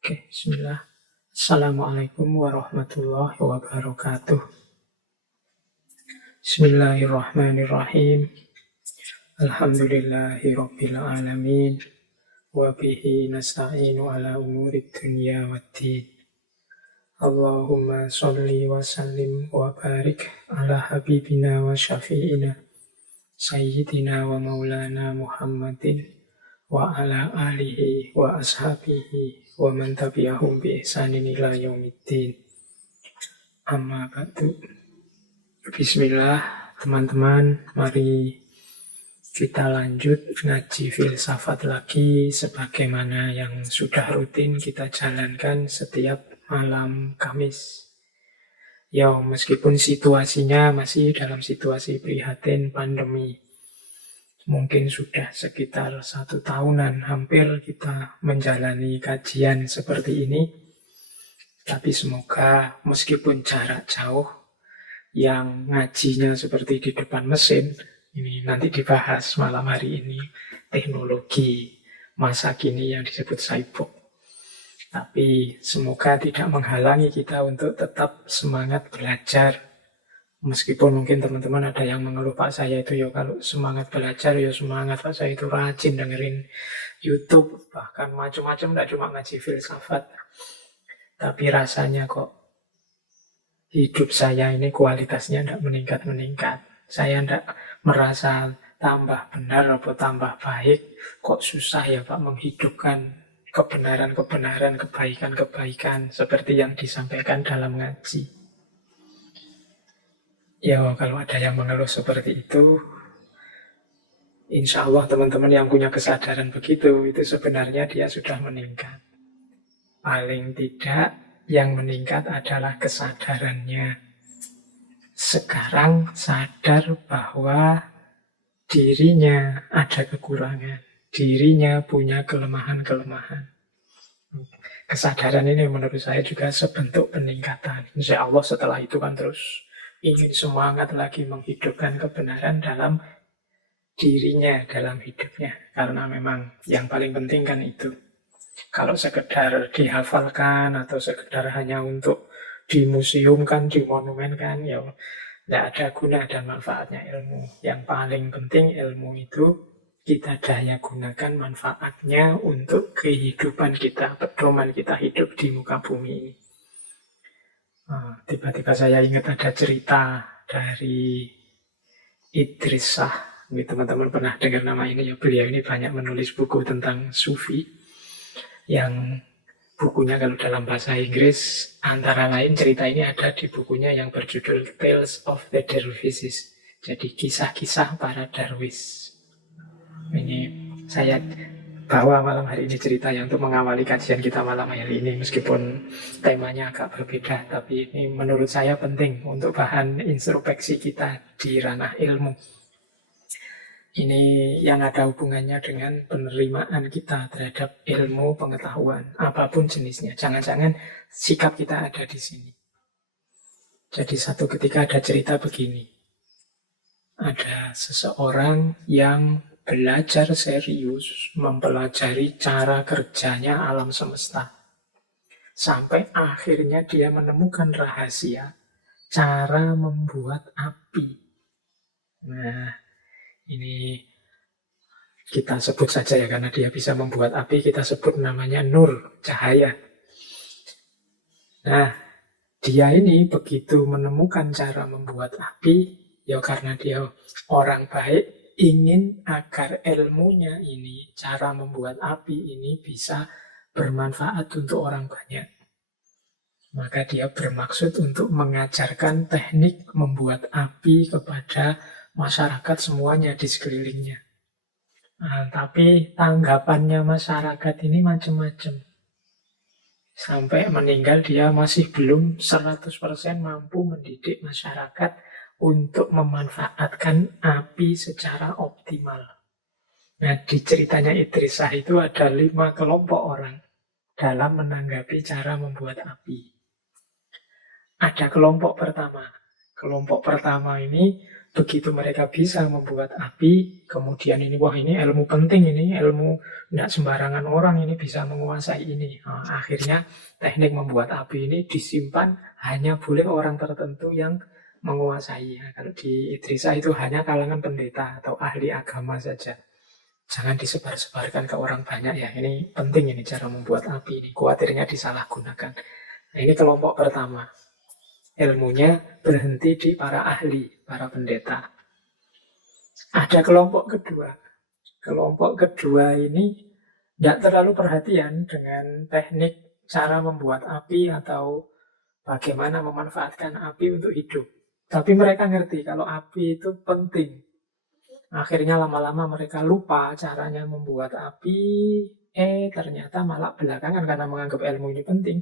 Oke, bismillah. Assalamualaikum warahmatullahi wabarakatuh. Bismillahirrahmanirrahim. Alhamdulillahi rabbil alamin. Wa bihi nasta'inu ala umurid dunya waddin. Allahumma sholli wa sallim wa barik ala habibina wa syafi'ina Sayyidina wa maulana Muhammadin wa ala alihi wa ashabihi wa man tabi'ahum bi ihsanin ila yaumiddin. Amma ba'du. Bismillah, teman-teman, mari kita lanjut ngaji filsafat lagi sebagaimana yang sudah rutin kita jalankan setiap malam Kamis. Ya, meskipun situasinya masih dalam situasi prihatin pandemi. Mungkin sudah sekitar 1 tahunan hampir kita menjalani kajian seperti ini. Tapi semoga meskipun jarak jauh, yang ngajinya seperti di depan mesin, ini nanti dibahas malam hari ini, teknologi masa kini yang disebut cyborg. Tapi semoga tidak menghalangi kita untuk tetap semangat belajar. Meskipun mungkin teman-teman ada yang mengeluh, Pak saya itu ya kalau semangat belajar ya semangat, Pak saya itu rajin dengerin YouTube, bahkan macam-macam, tidak cuma ngaji filsafat. Tapi rasanya kok hidup saya ini kualitasnya tidak meningkat-meningkat. Saya tidak merasa tambah benar atau tambah baik. Kok susah ya Pak menghidupkan kebenaran-kebenaran, kebaikan-kebaikan seperti yang disampaikan dalam ngaji. Ya, kalau ada yang mengeluh seperti itu, insya Allah teman-teman yang punya kesadaran begitu, itu sebenarnya dia sudah meningkat. Paling tidak yang meningkat adalah kesadarannya. Sekarang sadar bahwa dirinya ada kekurangan, dirinya punya kelemahan-kelemahan. Kesadaran ini menurut saya juga sebentuk peningkatan. Insya Allah setelah itu kan terus ingin semangat lagi menghidupkan kebenaran dalam dirinya, dalam hidupnya. Karena memang yang paling penting kan itu. Kalau sekedar dihafalkan atau sekedar hanya untuk dimuseumkan, dimonumenkan, ya tidak ada guna dan manfaatnya ilmu. Yang paling penting ilmu itu kita daya gunakan manfaatnya untuk kehidupan kita, pedoman kita hidup di muka bumi ini. Tiba-tiba saya ingat ada cerita dari Idris Shah. Teman-teman pernah dengar nama ini ya, beliau ini banyak menulis buku tentang sufi. Yang bukunya kalau dalam bahasa Inggris, antara lain cerita ini ada di bukunya yang berjudul Tales of the Dervishes. Jadi kisah-kisah para darwis. Ini saya bawa malam hari ini cerita yang untuk mengawali kajian kita malam hari ini. Meskipun temanya agak berbeda, tapi ini menurut saya penting untuk bahan introspeksi kita di ranah ilmu. Ini yang ada hubungannya dengan penerimaan kita terhadap ilmu pengetahuan, apapun jenisnya. Jangan-jangan sikap kita ada di sini. Jadi satu ketika ada cerita begini. Ada seseorang yang belajar serius, mempelajari cara kerjanya alam semesta. Sampai akhirnya dia menemukan rahasia cara membuat api. Nah, ini kita sebut saja ya, karena dia bisa membuat api, kita sebut namanya nur, cahaya. Nah, dia ini begitu menemukan cara membuat api, ya karena dia orang baik, ingin agar ilmunya ini, cara membuat api ini bisa bermanfaat untuk orang banyak. Maka dia bermaksud untuk mengajarkan teknik membuat api kepada masyarakat semuanya di sekelilingnya. Nah, tapi tanggapannya masyarakat ini macam-macam. Sampai meninggal dia masih belum 100% mampu mendidik masyarakat untuk memanfaatkan api secara optimal. Nah, di ceritanya Idris Shah itu ada 5 kelompok orang dalam menanggapi cara membuat api. Ada kelompok pertama. Kelompok pertama ini begitu mereka bisa membuat api, kemudian ini, wah ini ilmu penting, ini ilmu tidak sembarangan orang ini bisa menguasai ini. Nah, akhirnya teknik membuat api ini disimpan hanya boleh orang tertentu yang menguasai. Nah, kalau di Idrisa itu hanya kalangan pendeta atau ahli agama saja. Jangan disebar-sebarkan ke orang banyak ya. Ini penting ini cara membuat api ini. Khawatirnya disalahgunakan. Nah, ini kelompok pertama. Ilmunya berhenti di para ahli, para pendeta. Ada kelompok kedua. Kelompok kedua ini tidak terlalu perhatian dengan teknik cara membuat api atau bagaimana memanfaatkan api untuk hidup. Tapi mereka ngerti kalau api itu penting. Akhirnya lama-lama mereka lupa caranya membuat api. Ternyata malah belakangan karena menganggap ilmu ini penting.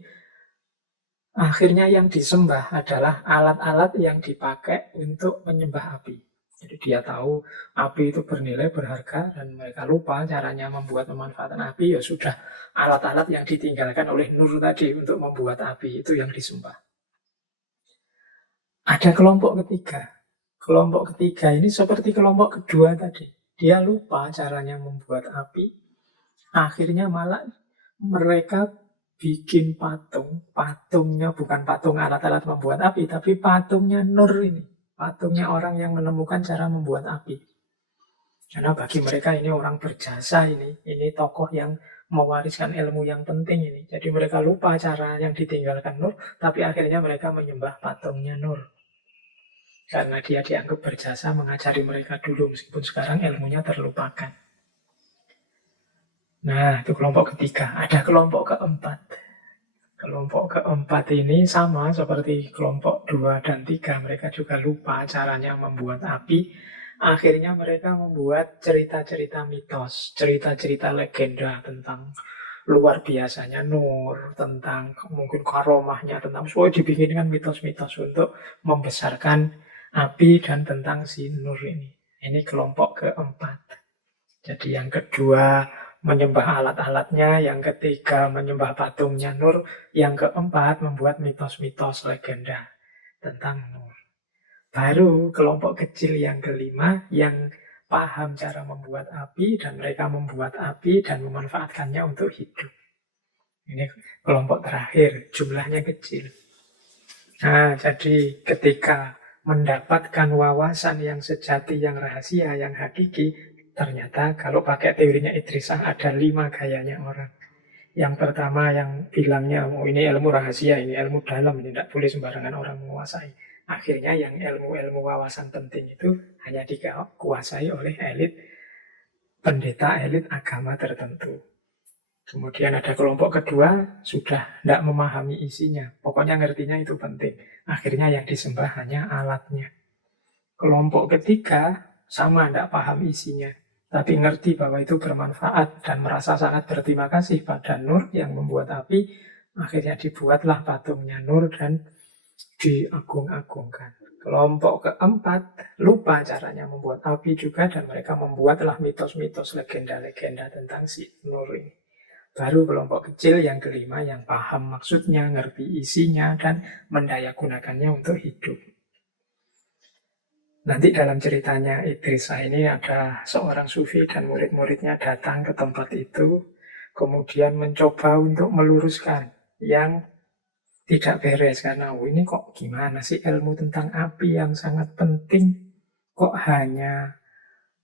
Akhirnya yang disembah adalah alat-alat yang dipakai untuk menyembah api. Jadi dia tahu api itu bernilai, berharga, dan mereka lupa caranya membuat memanfaatkan api. Ya sudah, alat-alat yang ditinggalkan oleh Nur tadi untuk membuat api itu yang disembah. Ada kelompok ketiga. Kelompok ketiga ini seperti kelompok kedua tadi. Dia lupa caranya membuat api. Akhirnya malah mereka bikin patung. Patungnya bukan patung alat-alat membuat api, tapi patungnya Nur ini. Patungnya orang yang menemukan cara membuat api. Karena bagi mereka ini orang berjasa ini. Ini tokoh yang mewariskan ilmu yang penting ini. Jadi mereka lupa cara yang ditinggalkan Nur, tapi akhirnya mereka menyembah patungnya Nur. Karena dia dianggap berjasa mengajari mereka dulu, meskipun sekarang ilmunya terlupakan. Nah, itu kelompok ketiga. Ada kelompok keempat. Kelompok keempat ini sama seperti kelompok 2 dan 3. Mereka juga lupa caranya membuat api. Akhirnya mereka membuat cerita-cerita mitos, cerita-cerita legenda tentang luar biasanya Nur, tentang mungkin karomahnya, tentang semua dibikinkan mitos-mitos untuk membesarkan api dan tentang si Nur ini. Ini kelompok keempat. Jadi yang kedua menyembah alat-alatnya, yang ketiga menyembah patungnya Nur, yang keempat membuat mitos-mitos legenda tentang Nur. Baru kelompok kecil yang kelima yang paham cara membuat api dan mereka membuat api dan memanfaatkannya untuk hidup. Ini kelompok terakhir, jumlahnya kecil. Nah, jadi ketika mendapatkan wawasan yang sejati, yang rahasia, yang hakiki, ternyata kalau pakai teorinya Idrisah ada 5 gayanya orang. Yang pertama yang bilangnya, oh ini ilmu rahasia, ini ilmu dalam, ini tidak boleh sembarangan orang menguasai. Akhirnya yang ilmu-ilmu wawasan penting itu hanya dikuasai oleh elit pendeta, elit agama tertentu. Kemudian ada kelompok kedua, sudah tidak memahami isinya. Pokoknya ngertinya itu penting. Akhirnya yang disembah hanya alatnya. Kelompok ketiga, sama tidak paham isinya. Tapi ngerti bahwa itu bermanfaat dan merasa sangat berterima kasih pada Nur yang membuat api. Akhirnya dibuatlah patungnya Nur dan diagung-agungkan. Kelompok keempat lupa caranya membuat api juga dan mereka membuatlah mitos-mitos, legenda-legenda tentang si Nur ini. Baru kelompok kecil yang kelima yang paham maksudnya, ngerti isinya dan mendayagunakannya untuk hidup. Nanti dalam ceritanya Idrisah ini ada seorang sufi dan murid-muridnya datang ke tempat itu, kemudian mencoba untuk meluruskan yang tidak beres. Karena ini kok gimana sih ilmu tentang api yang sangat penting, kok hanya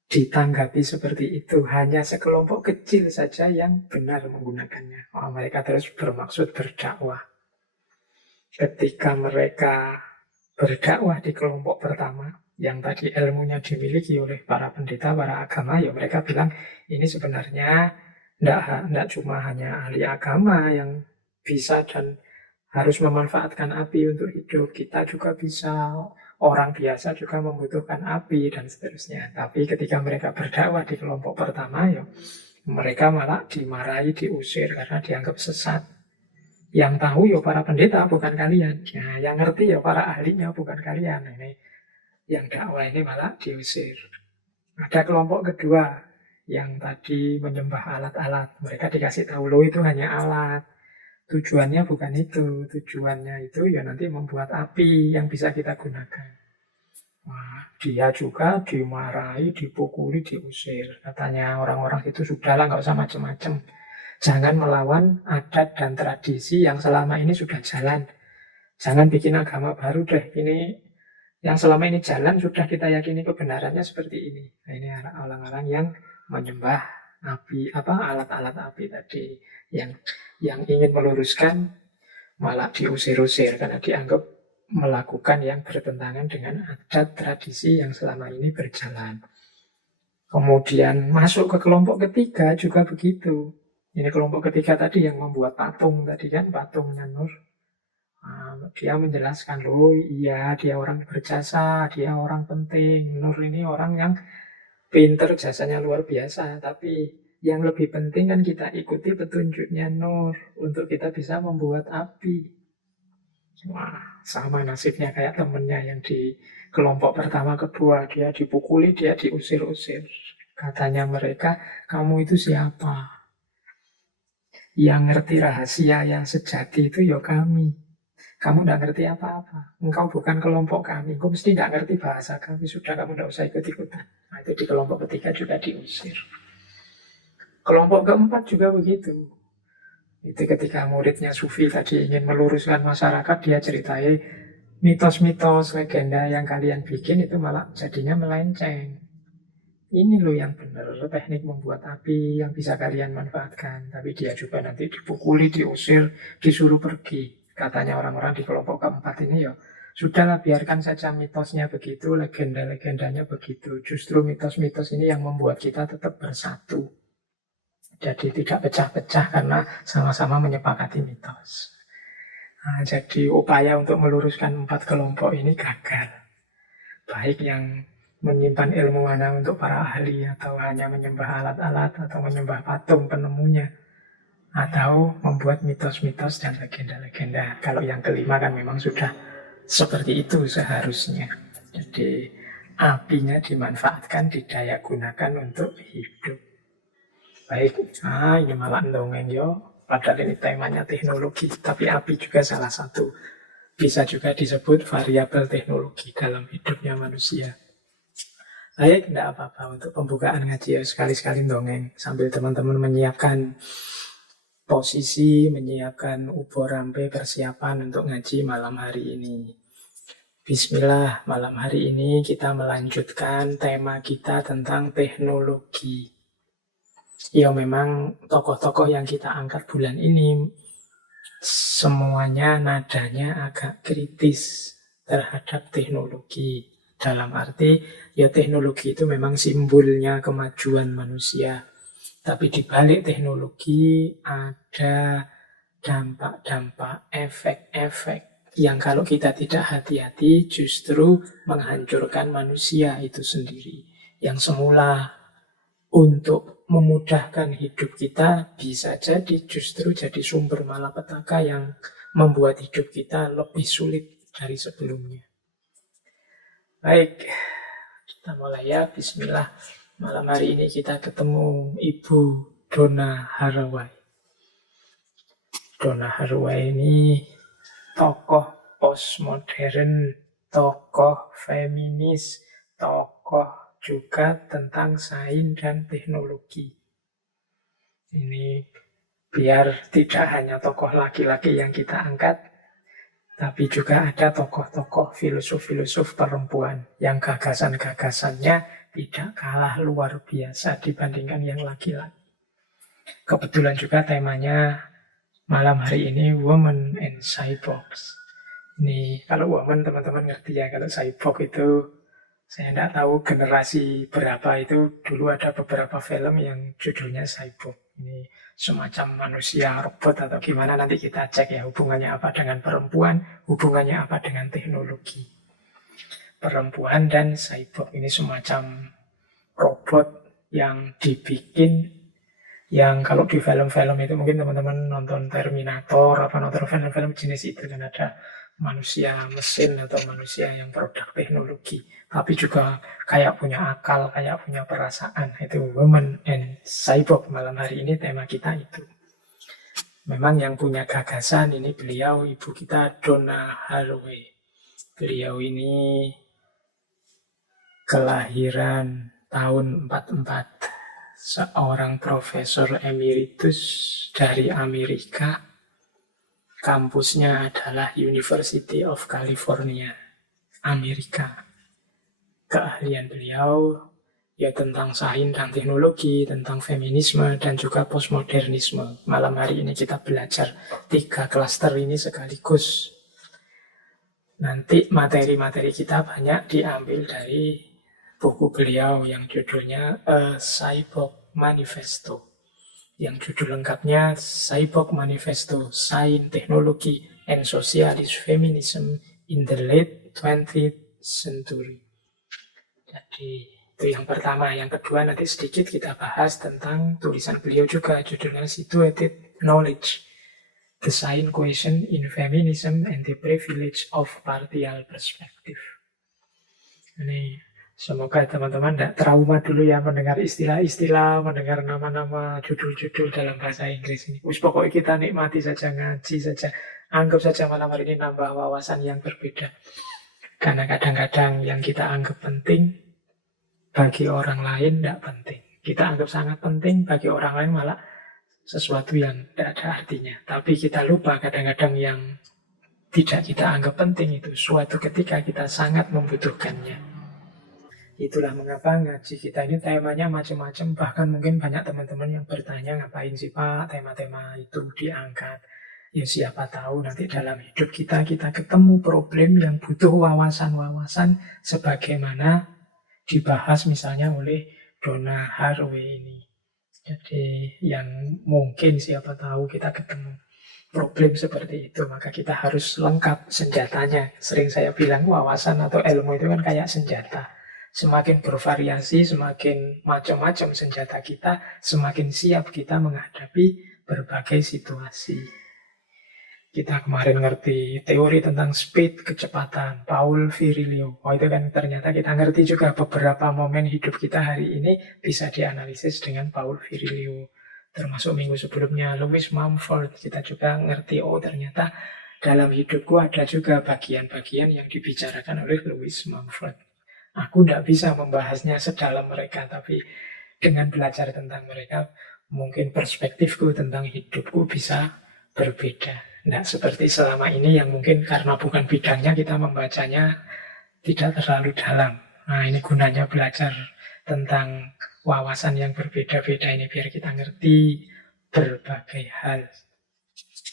ditanggapi seperti itu, hanya sekelompok kecil saja yang benar menggunakannya. Mereka terus bermaksud berdakwah. Ketika mereka berdakwah di kelompok pertama, yang tadi ilmunya dimiliki oleh para pendeta, para agama, ya mereka bilang ini sebenarnya tidak cuma hanya ahli agama yang bisa dan harus memanfaatkan api untuk hidup. Kita juga bisa, orang biasa juga membutuhkan api dan seterusnya. Tapi ketika mereka berdakwah di kelompok pertama, ya mereka malah dimarahi, diusir karena dianggap sesat. Yang tahu ya para pendeta, bukan kalian. Nah, yang ngerti ya para ahlinya, bukan kalian. Ini yang dakwah ini malah diusir. Ada kelompok kedua yang tadi menyembah alat-alat. Mereka dikasih tahu, loh itu hanya alat. Tujuannya bukan itu. Tujuannya itu ya nanti membuat api yang bisa kita gunakan. Wah, dia juga dimarahi, dipukuli, diusir. Katanya orang-orang itu sudahlah nggak usah macam-macam. Jangan melawan adat dan tradisi yang selama ini sudah jalan. Jangan bikin agama baru deh. Ini yang selama ini jalan sudah kita yakini kebenarannya seperti ini. Nah, ini orang-orang yang menyembah api, alat-alat api tadi, yang ingin meluruskan malah diusir-usir karena dianggap melakukan yang bertentangan dengan adat tradisi yang selama ini berjalan. Kemudian masuk ke kelompok ketiga juga begitu. Ini kelompok ketiga tadi yang membuat patung tadi kan, patungnya Nur. Dia menjelaskan, loh iya dia orang berjasa, dia orang penting. Nur ini orang yang pinter, jasanya luar biasa. Tapi yang lebih penting kan kita ikuti petunjuknya Nur untuk kita bisa membuat api. Wah, sama nasibnya kayak temennya yang di kelompok pertama kedua. Dia dipukuli, dia diusir-usir. Katanya mereka, kamu itu siapa? Yang ngerti rahasia yang sejati itu ya kami. Kamu tidak ngerti apa-apa. Engkau bukan kelompok kami. Engkau mesti tidak ngerti bahasa kami. Sudah, kamu tidak usah ikut-ikutan. Nah, itu di kelompok ketiga juga diusir. Kelompok keempat juga begitu. Itu ketika muridnya Sufi tadi ingin meluruskan masyarakat, dia ceritai mitos-mitos, legenda yang kalian bikin itu malah jadinya melenceng. Ini loh yang benar, teknik membuat api yang bisa kalian manfaatkan. Tapi dia juga nanti dipukuli, diusir, disuruh pergi. Katanya orang-orang di kelompok keempat ini ya, sudahlah biarkan saja mitosnya begitu, legenda-legendanya begitu. Justru mitos-mitos ini yang membuat kita tetap bersatu. Jadi tidak pecah-pecah karena sama-sama menyepakati mitos. Nah, jadi upaya untuk meluruskan 4 kelompok ini gagal. Baik yang menyimpan ilmu mana untuk para ahli, atau hanya menyembah alat-alat, atau menyembah patung penemunya, atau membuat mitos-mitos dan legenda-legenda. Kalau yang kelima kan memang sudah seperti itu seharusnya. Jadi apinya dimanfaatkan, didaya gunakan untuk hidup. Baik, ini malah dongeng yo. Padahal ini temanya teknologi, tapi api juga salah satu. Bisa juga disebut variabel teknologi dalam hidupnya manusia. Baik, tidak apa-apa untuk pembukaan ngaji ya, sekali-sekali dongeng. Sambil teman-teman menyiapkan posisi, menyiapkan ubor rampe persiapan untuk ngaji malam hari ini. Bismillah, malam hari ini kita melanjutkan tema kita tentang teknologi. Ya memang tokoh-tokoh yang kita angkat bulan ini semuanya nadanya agak kritis terhadap teknologi. Dalam arti ya teknologi itu memang simbolnya kemajuan manusia. Tapi di balik teknologi ada dampak-dampak, efek-efek yang kalau kita tidak hati-hati justru menghancurkan manusia itu sendiri. Yang semula untuk memudahkan hidup kita bisa jadi justru jadi sumber malapetaka yang membuat hidup kita lebih sulit dari sebelumnya. Baik, kita mulai ya, bismillah. Malam hari ini kita ketemu Ibu Donna Haraway. Donna Haraway ini tokoh postmodern, tokoh feminis, tokoh juga tentang sains dan teknologi. Ini biar tidak hanya tokoh laki-laki yang kita angkat, tapi juga ada tokoh-tokoh filosof-filosof perempuan yang gagasan-gagasannya tidak kalah luar biasa dibandingkan yang laki-laki. Kebetulan juga temanya malam hari ini Women and Cyborgs. Ini kalau woman teman-teman ngerti ya, kalau cyborg itu saya tidak tahu generasi berapa itu. Dulu ada beberapa film yang judulnya cyborg. Ini semacam manusia robot atau gimana, nanti kita cek ya hubungannya apa dengan perempuan, hubungannya apa dengan teknologi. Perempuan dan cyborg ini semacam robot yang dibikin, yang kalau di film-film itu mungkin teman-teman nonton Terminator, apa nonton film-film jenis itu, kan ada manusia mesin atau manusia yang produk teknologi, tapi juga kayak punya akal, kayak punya perasaan. Itu Women and Cyborg. Malam hari ini tema kita itu. Memang yang punya gagasan ini beliau, ibu kita Donna Haraway. Beliau ini kelahiran tahun 44, seorang profesor emeritus dari Amerika. Kampusnya adalah University of California, Amerika. Keahlian beliau ya tentang sains dan teknologi, tentang feminisme, dan juga postmodernisme. Malam hari ini kita belajar 3 klaster ini sekaligus. Nanti materi-materi kita banyak diambil dari buku beliau yang judulnya A Cyborg Manifesto. Yang judul lengkapnya Cyborg Manifesto, Science, Technology, and Socialist Feminism in the Late 20th Century. Jadi itu yang pertama. Yang kedua nanti sedikit kita bahas tentang tulisan beliau juga, judulnya Situated Knowledge, The Science Question in Feminism and the Privilege of Partial Perspective. Ini semoga teman-teman tidak trauma dulu ya mendengar istilah-istilah, mendengar nama-nama, judul-judul dalam bahasa Inggris ini. Pokoknya kita nikmati saja, ngaji saja. Anggap saja malam hari ini nambah wawasan yang berbeda. Karena kadang-kadang yang kita anggap penting, bagi orang lain tidak penting. Kita anggap sangat penting, bagi orang lain malah sesuatu yang tidak ada artinya. Tapi kita lupa kadang-kadang yang tidak kita anggap penting itu suatu ketika kita sangat membutuhkannya. Itulah mengapa ngaji kita ini temanya macam-macam. Bahkan mungkin banyak teman-teman yang bertanya, ngapain sih Pak tema-tema itu diangkat. Ya siapa tahu nanti dalam hidup kita ketemu problem yang butuh wawasan-wawasan sebagaimana dibahas misalnya oleh Donna Haraway ini. Jadi yang mungkin siapa tahu kita ketemu problem seperti itu, maka kita harus lengkap senjatanya. Sering saya bilang wawasan atau ilmu itu kan kayak senjata. Semakin bervariasi, semakin macam-macam senjata kita, semakin siap kita menghadapi berbagai situasi. Kita kemarin ngerti teori tentang speed, kecepatan, Paul Virilio. Oh itu kan ternyata kita ngerti juga beberapa momen hidup kita hari ini bisa dianalisis dengan Paul Virilio. Termasuk minggu sebelumnya Lewis Mumford. Kita juga ngerti, oh ternyata dalam hidupku ada juga bagian-bagian yang dibicarakan oleh Lewis Mumford. Aku tidak bisa membahasnya sedalam mereka, tapi dengan belajar tentang mereka, mungkin perspektifku tentang hidupku bisa berbeda. Tidak seperti selama ini yang mungkin karena bukan bidangnya kita membacanya tidak terlalu dalam. Nah ini gunanya belajar tentang wawasan yang berbeda-beda ini biar kita ngerti berbagai hal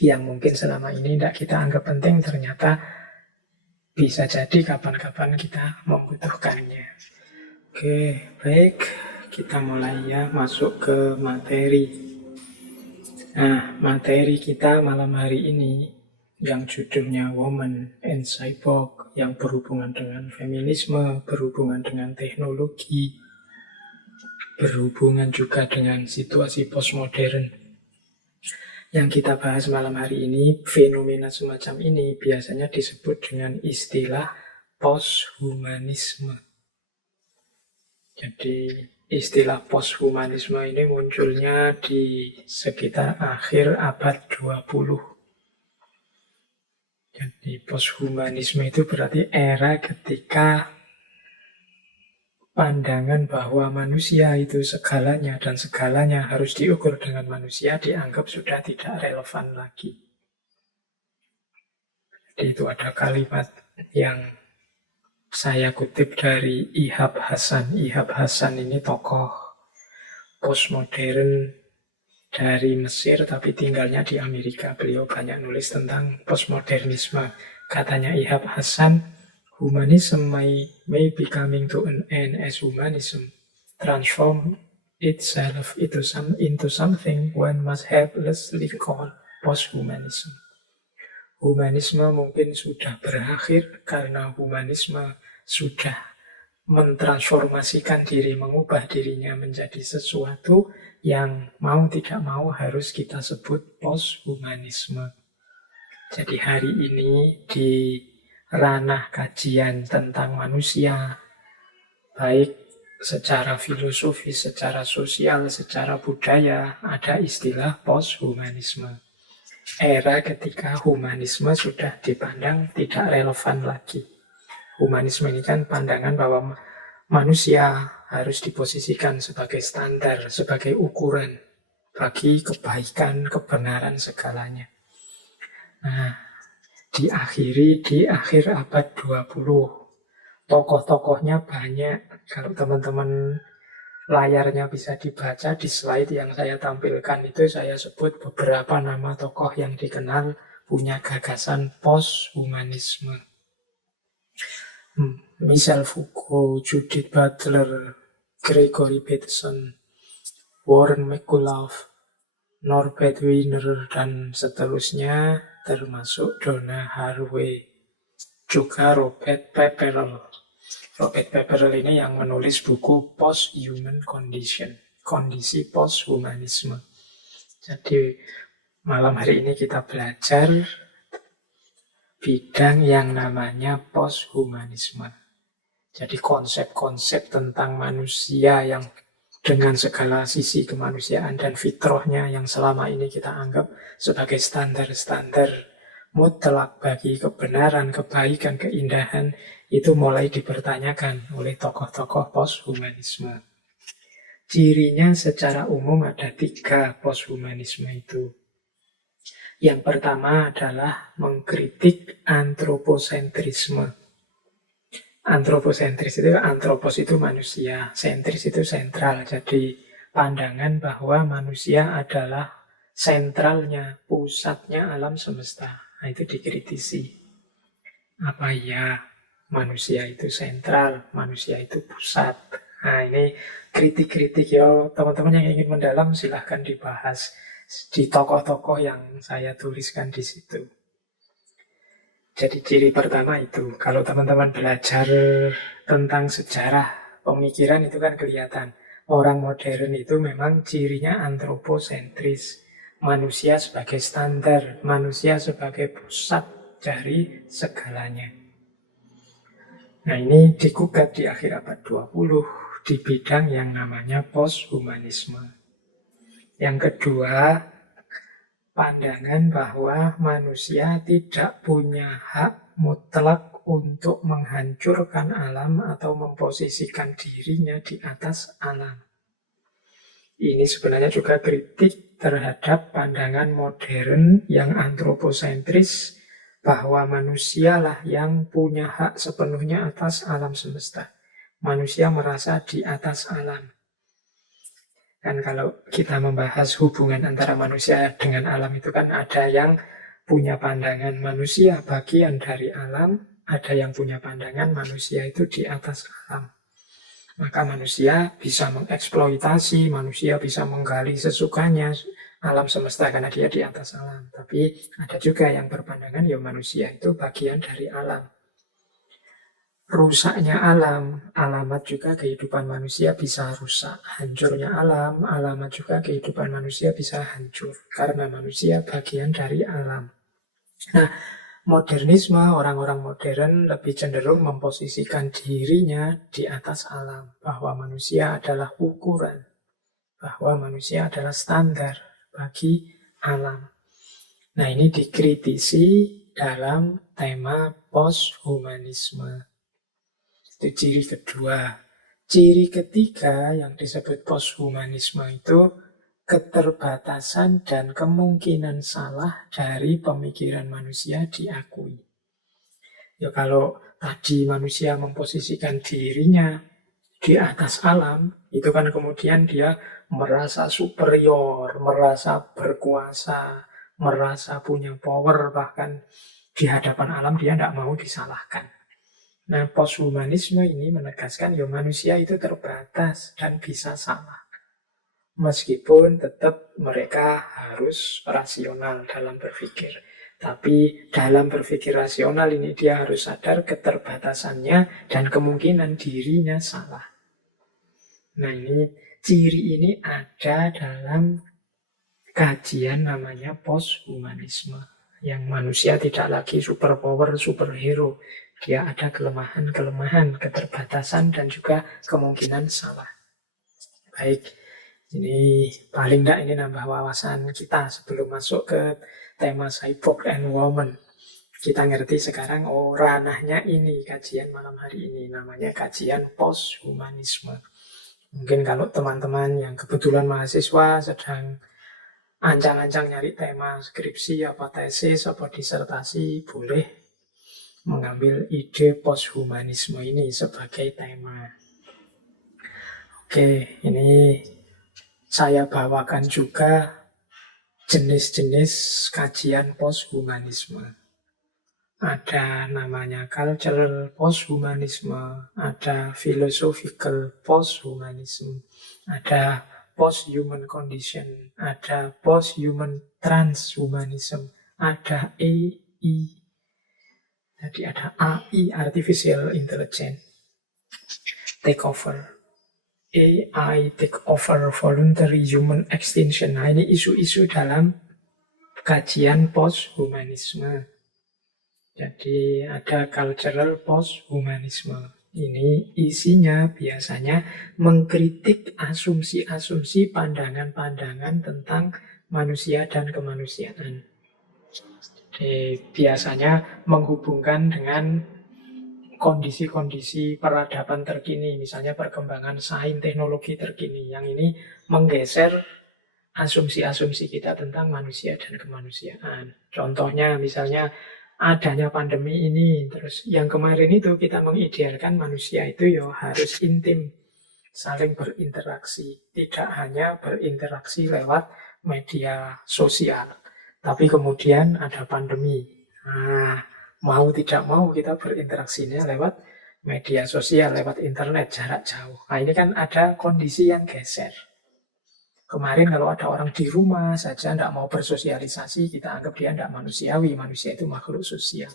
yang mungkin selama ini tidak kita anggap penting, ternyata bisa jadi kapan-kapan kita membutuhkannya. Oke, baik. Kita mulai ya masuk ke materi. Nah, materi kita malam hari ini yang judulnya Woman and Cyborg, yang berhubungan dengan feminisme, berhubungan dengan teknologi, berhubungan juga dengan situasi postmodern. Yang kita bahas malam hari ini, fenomena semacam ini biasanya disebut dengan istilah posthumanisme. Jadi istilah posthumanisme ini munculnya di sekitar akhir abad 20. Jadi posthumanisme itu berarti era ketika pandangan bahwa manusia itu segalanya dan segalanya harus diukur dengan manusia dianggap sudah tidak relevan lagi. Jadi itu ada kalimat yang saya kutip dari Ihab Hasan. Ihab Hasan ini tokoh postmodern dari Mesir tapi tinggalnya di Amerika. Beliau banyak nulis tentang postmodernisme. Katanya Ihab Hasan, humanism may be coming to an end as humanism transform itself into something one must helplessly call posthumanism. Humanisme mungkin sudah berakhir karena humanisme sudah mentransformasikan diri, mengubah dirinya menjadi sesuatu yang mau tidak mau harus kita sebut posthumanisme. Jadi hari ini di ranah kajian tentang manusia, baik secara filosofis, secara sosial, secara budaya, ada istilah posthumanisme. Era ketika humanisme sudah dipandang tidak relevan lagi. Humanisme ini kan pandangan bahwa manusia harus diposisikan sebagai standar, sebagai ukuran bagi kebaikan, kebenaran segalanya. Nah, diakhiri di akhir abad 20. Tokoh-tokohnya banyak. Kalau teman-teman layarnya bisa dibaca di slide yang saya tampilkan itu, saya sebut beberapa nama tokoh yang dikenal punya gagasan post-humanisme. Michel Foucault, Judith Butler, Gregory Bateson, Warren McCullough, Norbert Wiener, dan seterusnya, termasuk Donna Haraway, juga Robert Pepperell. Robert Pepperell ini yang menulis buku Post-Human Condition, kondisi post-humanisme. Jadi malam hari ini kita belajar bidang yang namanya post-humanisme. Jadi konsep-konsep tentang manusia yang dengan segala sisi kemanusiaan dan fitrahnya yang selama ini kita anggap sebagai standar-standar mutlak bagi kebenaran, kebaikan, keindahan, itu mulai dipertanyakan oleh tokoh-tokoh post-humanisme. Cirinya secara umum ada 3 post-humanisme itu. Yang pertama adalah mengkritik antroposentrisme. Antroposentris itu, antropos itu manusia, sentris itu sentral. Jadi pandangan bahwa manusia adalah sentralnya, pusatnya alam semesta. Nah, itu dikritisi. Apa ya manusia itu sentral, manusia itu pusat? Nah, ini kritik-kritik ya, teman-teman yang ingin mendalam silahkan dibahas di tokoh-tokoh yang saya tuliskan di situ. Jadi ciri pertama itu, kalau teman-teman belajar tentang sejarah pemikiran itu kan kelihatan. Orang modern itu memang cirinya antroposentris. Manusia sebagai standar, manusia sebagai pusat dari segalanya. Nah, ini digugat di akhir abad 20 di bidang yang namanya post-humanisme. Yang kedua, pandangan bahwa manusia tidak punya hak mutlak untuk menghancurkan alam atau memposisikan dirinya di atas alam. Ini sebenarnya juga kritik terhadap pandangan modern yang antroposentris bahwa manusialah yang punya hak sepenuhnya atas alam semesta. Manusia merasa di atas alam. Kan kalau kita membahas hubungan antara manusia dengan alam itu kan ada yang punya pandangan manusia bagian dari alam, ada yang punya pandangan manusia itu di atas alam. Maka manusia bisa mengeksploitasi, manusia bisa menggali sesukanya alam semesta karena dia di atas alam. Tapi ada juga yang berpandangan ya manusia itu bagian dari alam. Rusaknya alam, alamat juga kehidupan manusia bisa rusak. Hancurnya alam, alamat juga kehidupan manusia bisa hancur. Karena manusia bagian dari alam. Nah, modernisme, orang-orang modern lebih cenderung memposisikan dirinya di atas alam. Bahwa manusia adalah ukuran. Bahwa manusia adalah standar bagi alam. Nah, ini dikritisi dalam tema post-humanisme. Itu ciri kedua. Ciri ketiga yang disebut post-humanisme itu keterbatasan dan kemungkinan salah dari pemikiran manusia diakui. Ya kalau tadi manusia memposisikan dirinya di atas alam, itu kan kemudian dia merasa superior, merasa berkuasa, merasa punya power, bahkan di hadapan alam dia tidak mau disalahkan. Nah, posthumanisme ini menegaskan ya manusia itu terbatas dan bisa salah. Meskipun tetap mereka harus rasional dalam berpikir. Tapi dalam berpikir rasional ini dia harus sadar keterbatasannya dan kemungkinan dirinya salah. Nah, ini ciri ini ada dalam kajian namanya posthumanisme. Yang manusia tidak lagi superpower, superhero. Dia ada kelemahan-kelemahan, keterbatasan, dan juga kemungkinan salah. Baik, ini paling tidak ini nambah wawasan kita sebelum masuk ke tema cyborg and woman. Kita ngerti sekarang, oh ranahnya ini kajian malam hari ini, namanya kajian posthumanisme. Mungkin kalau teman-teman yang kebetulan mahasiswa sedang ancang-ancang nyari tema skripsi, apa tesis, apa disertasi, boleh mengambil ide posthumanisme ini sebagai tema. Oke, ini saya bawakan juga jenis-jenis kajian posthumanisme. Ada namanya cultural posthumanisme, ada philosophical posthumanism, ada post-human condition, ada post-human transhumanism, ada AI, jadi ada AI, artificial intelligence, take over, AI take over, voluntary human extinction. Nah, ini isu-isu dalam kajian posthumanisme. Jadi ada cultural posthumanisme. Ini isinya biasanya mengkritik asumsi-asumsi, pandangan-pandangan tentang manusia dan kemanusiaan. Jadi biasanya menghubungkan dengan kondisi-kondisi peradaban terkini, misalnya perkembangan sains teknologi terkini. Yang ini menggeser asumsi-asumsi kita tentang manusia dan kemanusiaan. Contohnya misalnya adanya pandemi ini, terus yang kemarin itu kita mengidealkan manusia itu ya harus intim, saling berinteraksi, tidak hanya berinteraksi lewat media sosial, tapi kemudian ada pandemi. Nah, mau tidak mau kita berinteraksinya lewat media sosial, lewat internet, jarak jauh. Nah, ini kan ada kondisi yang geser. Kemarin kalau ada orang di rumah saja tidak mau bersosialisasi, kita anggap dia tidak manusiawi, manusia itu makhluk sosial.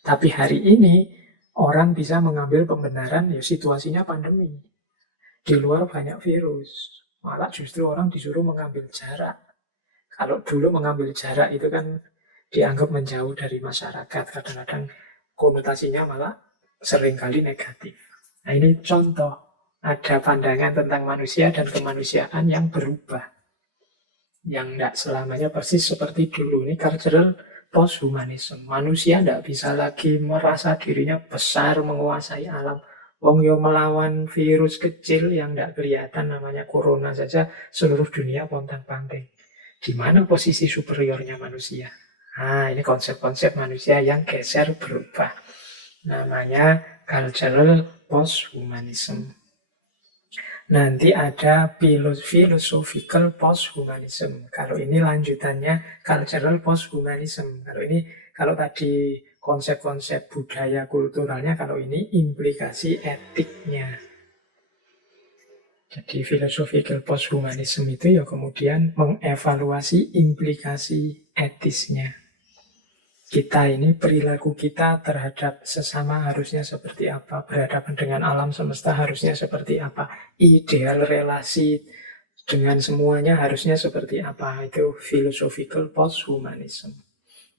Tapi hari ini orang bisa mengambil pembenaran, ya situasinya pandemi. Di luar banyak virus, malah justru orang disuruh mengambil jarak. Kalau dulu mengambil jarak itu kan dianggap menjauh dari masyarakat, kadang-kadang konotasinya malah seringkali negatif. Nah, ini contoh. Ada pandangan tentang manusia dan kemanusiaan yang berubah. Yang tidak selamanya persis seperti dulu. Ini cultural posthumanism. Manusia tidak bisa lagi merasa dirinya besar menguasai alam. Wong yo melawan virus kecil yang tidak kelihatan namanya corona saja seluruh dunia pontang-panting. Di mana posisi superiornya manusia? Nah, ini konsep-konsep manusia yang geser berubah. Namanya cultural posthumanism. Nanti ada philosophical posthumanism. Kalau ini lanjutannya cultural posthumanism. Kalau tadi konsep-konsep budaya kulturalnya, kalau ini implikasi etiknya. Jadi philosophical posthumanism itu ya kemudian mengevaluasi implikasi etisnya. Kita ini, perilaku kita terhadap sesama harusnya seperti apa, berhadapan dengan alam semesta harusnya seperti apa, ideal relasi dengan semuanya harusnya seperti apa. Itu philosophical posthumanism.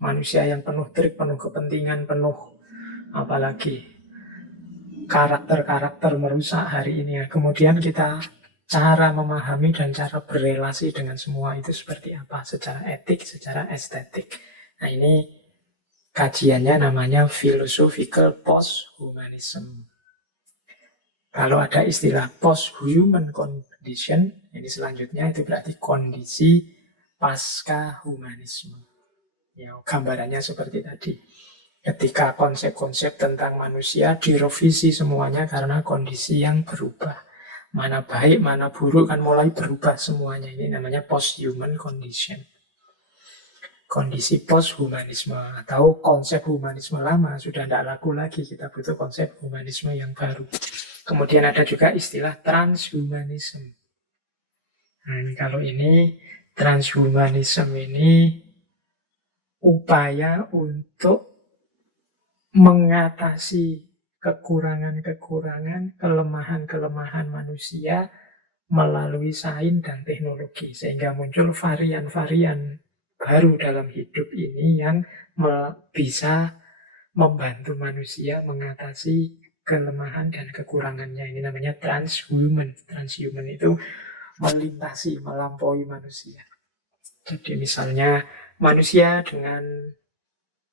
Manusia yang penuh trik, penuh kepentingan, penuh apalagi karakter-karakter merusak hari ini. Kemudian kita cara memahami dan cara berrelasi dengan semua itu seperti apa, secara etik, secara estetik. Nah, ini kajiannya namanya philosophical posthumanism. Kalau ada istilah post-human condition, ini selanjutnya itu berarti kondisi pasca humanisme. Ya, gambarannya seperti tadi. Ketika konsep-konsep tentang manusia direvisi semuanya karena kondisi yang berubah. Mana baik, mana buruk kan mulai berubah semuanya. Ini namanya post-human condition. Kondisi post-humanisme atau konsep humanisme lama sudah tidak laku lagi, kita butuh konsep humanisme yang baru. Kemudian ada juga istilah transhumanism. Nah, kalau ini transhumanism ini upaya untuk mengatasi kekurangan-kekurangan, kelemahan-kelemahan manusia melalui sains dan teknologi, sehingga muncul varian-varian baru dalam hidup ini yang bisa membantu manusia mengatasi kelemahan dan kekurangannya. Ini namanya transhuman. Transhuman itu melintasi, melampaui manusia. Jadi misalnya manusia dengan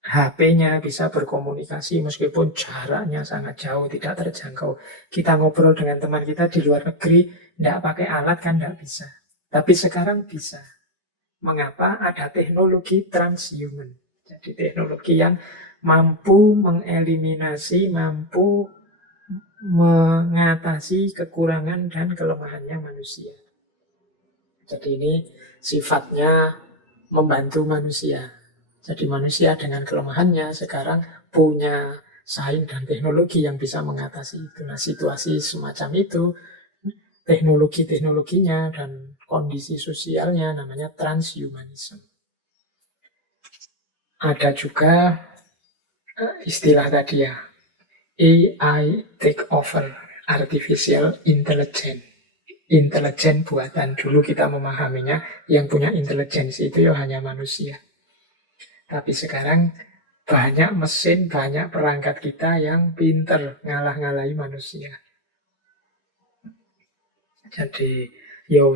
HP-nya, bisa berkomunikasi meskipun jaraknya sangat jauh, tidak terjangkau. Kita ngobrol dengan teman kita di luar negeri, tidak pakai alat kan tidak bisa. Tapi sekarang bisa. Mengapa? Ada teknologi transhuman. Jadi teknologi yang mampu mengeliminasi, mampu mengatasi kekurangan dan kelemahannya manusia. Jadi ini sifatnya membantu manusia. Jadi manusia dengan kelemahannya sekarang punya sains dan teknologi yang bisa mengatasi itu. Nah, situasi semacam itu, teknologi-teknologinya dan kondisi sosialnya namanya transhumanism. Ada juga istilah tadi ya, AI take over, artificial intelligence. Intelijen buatan. Dulu kita memahaminya yang punya intelijensi itu ya hanya manusia. Tapi sekarang banyak mesin, banyak perangkat kita yang pinter ngalah-ngalahi manusia. Jadi,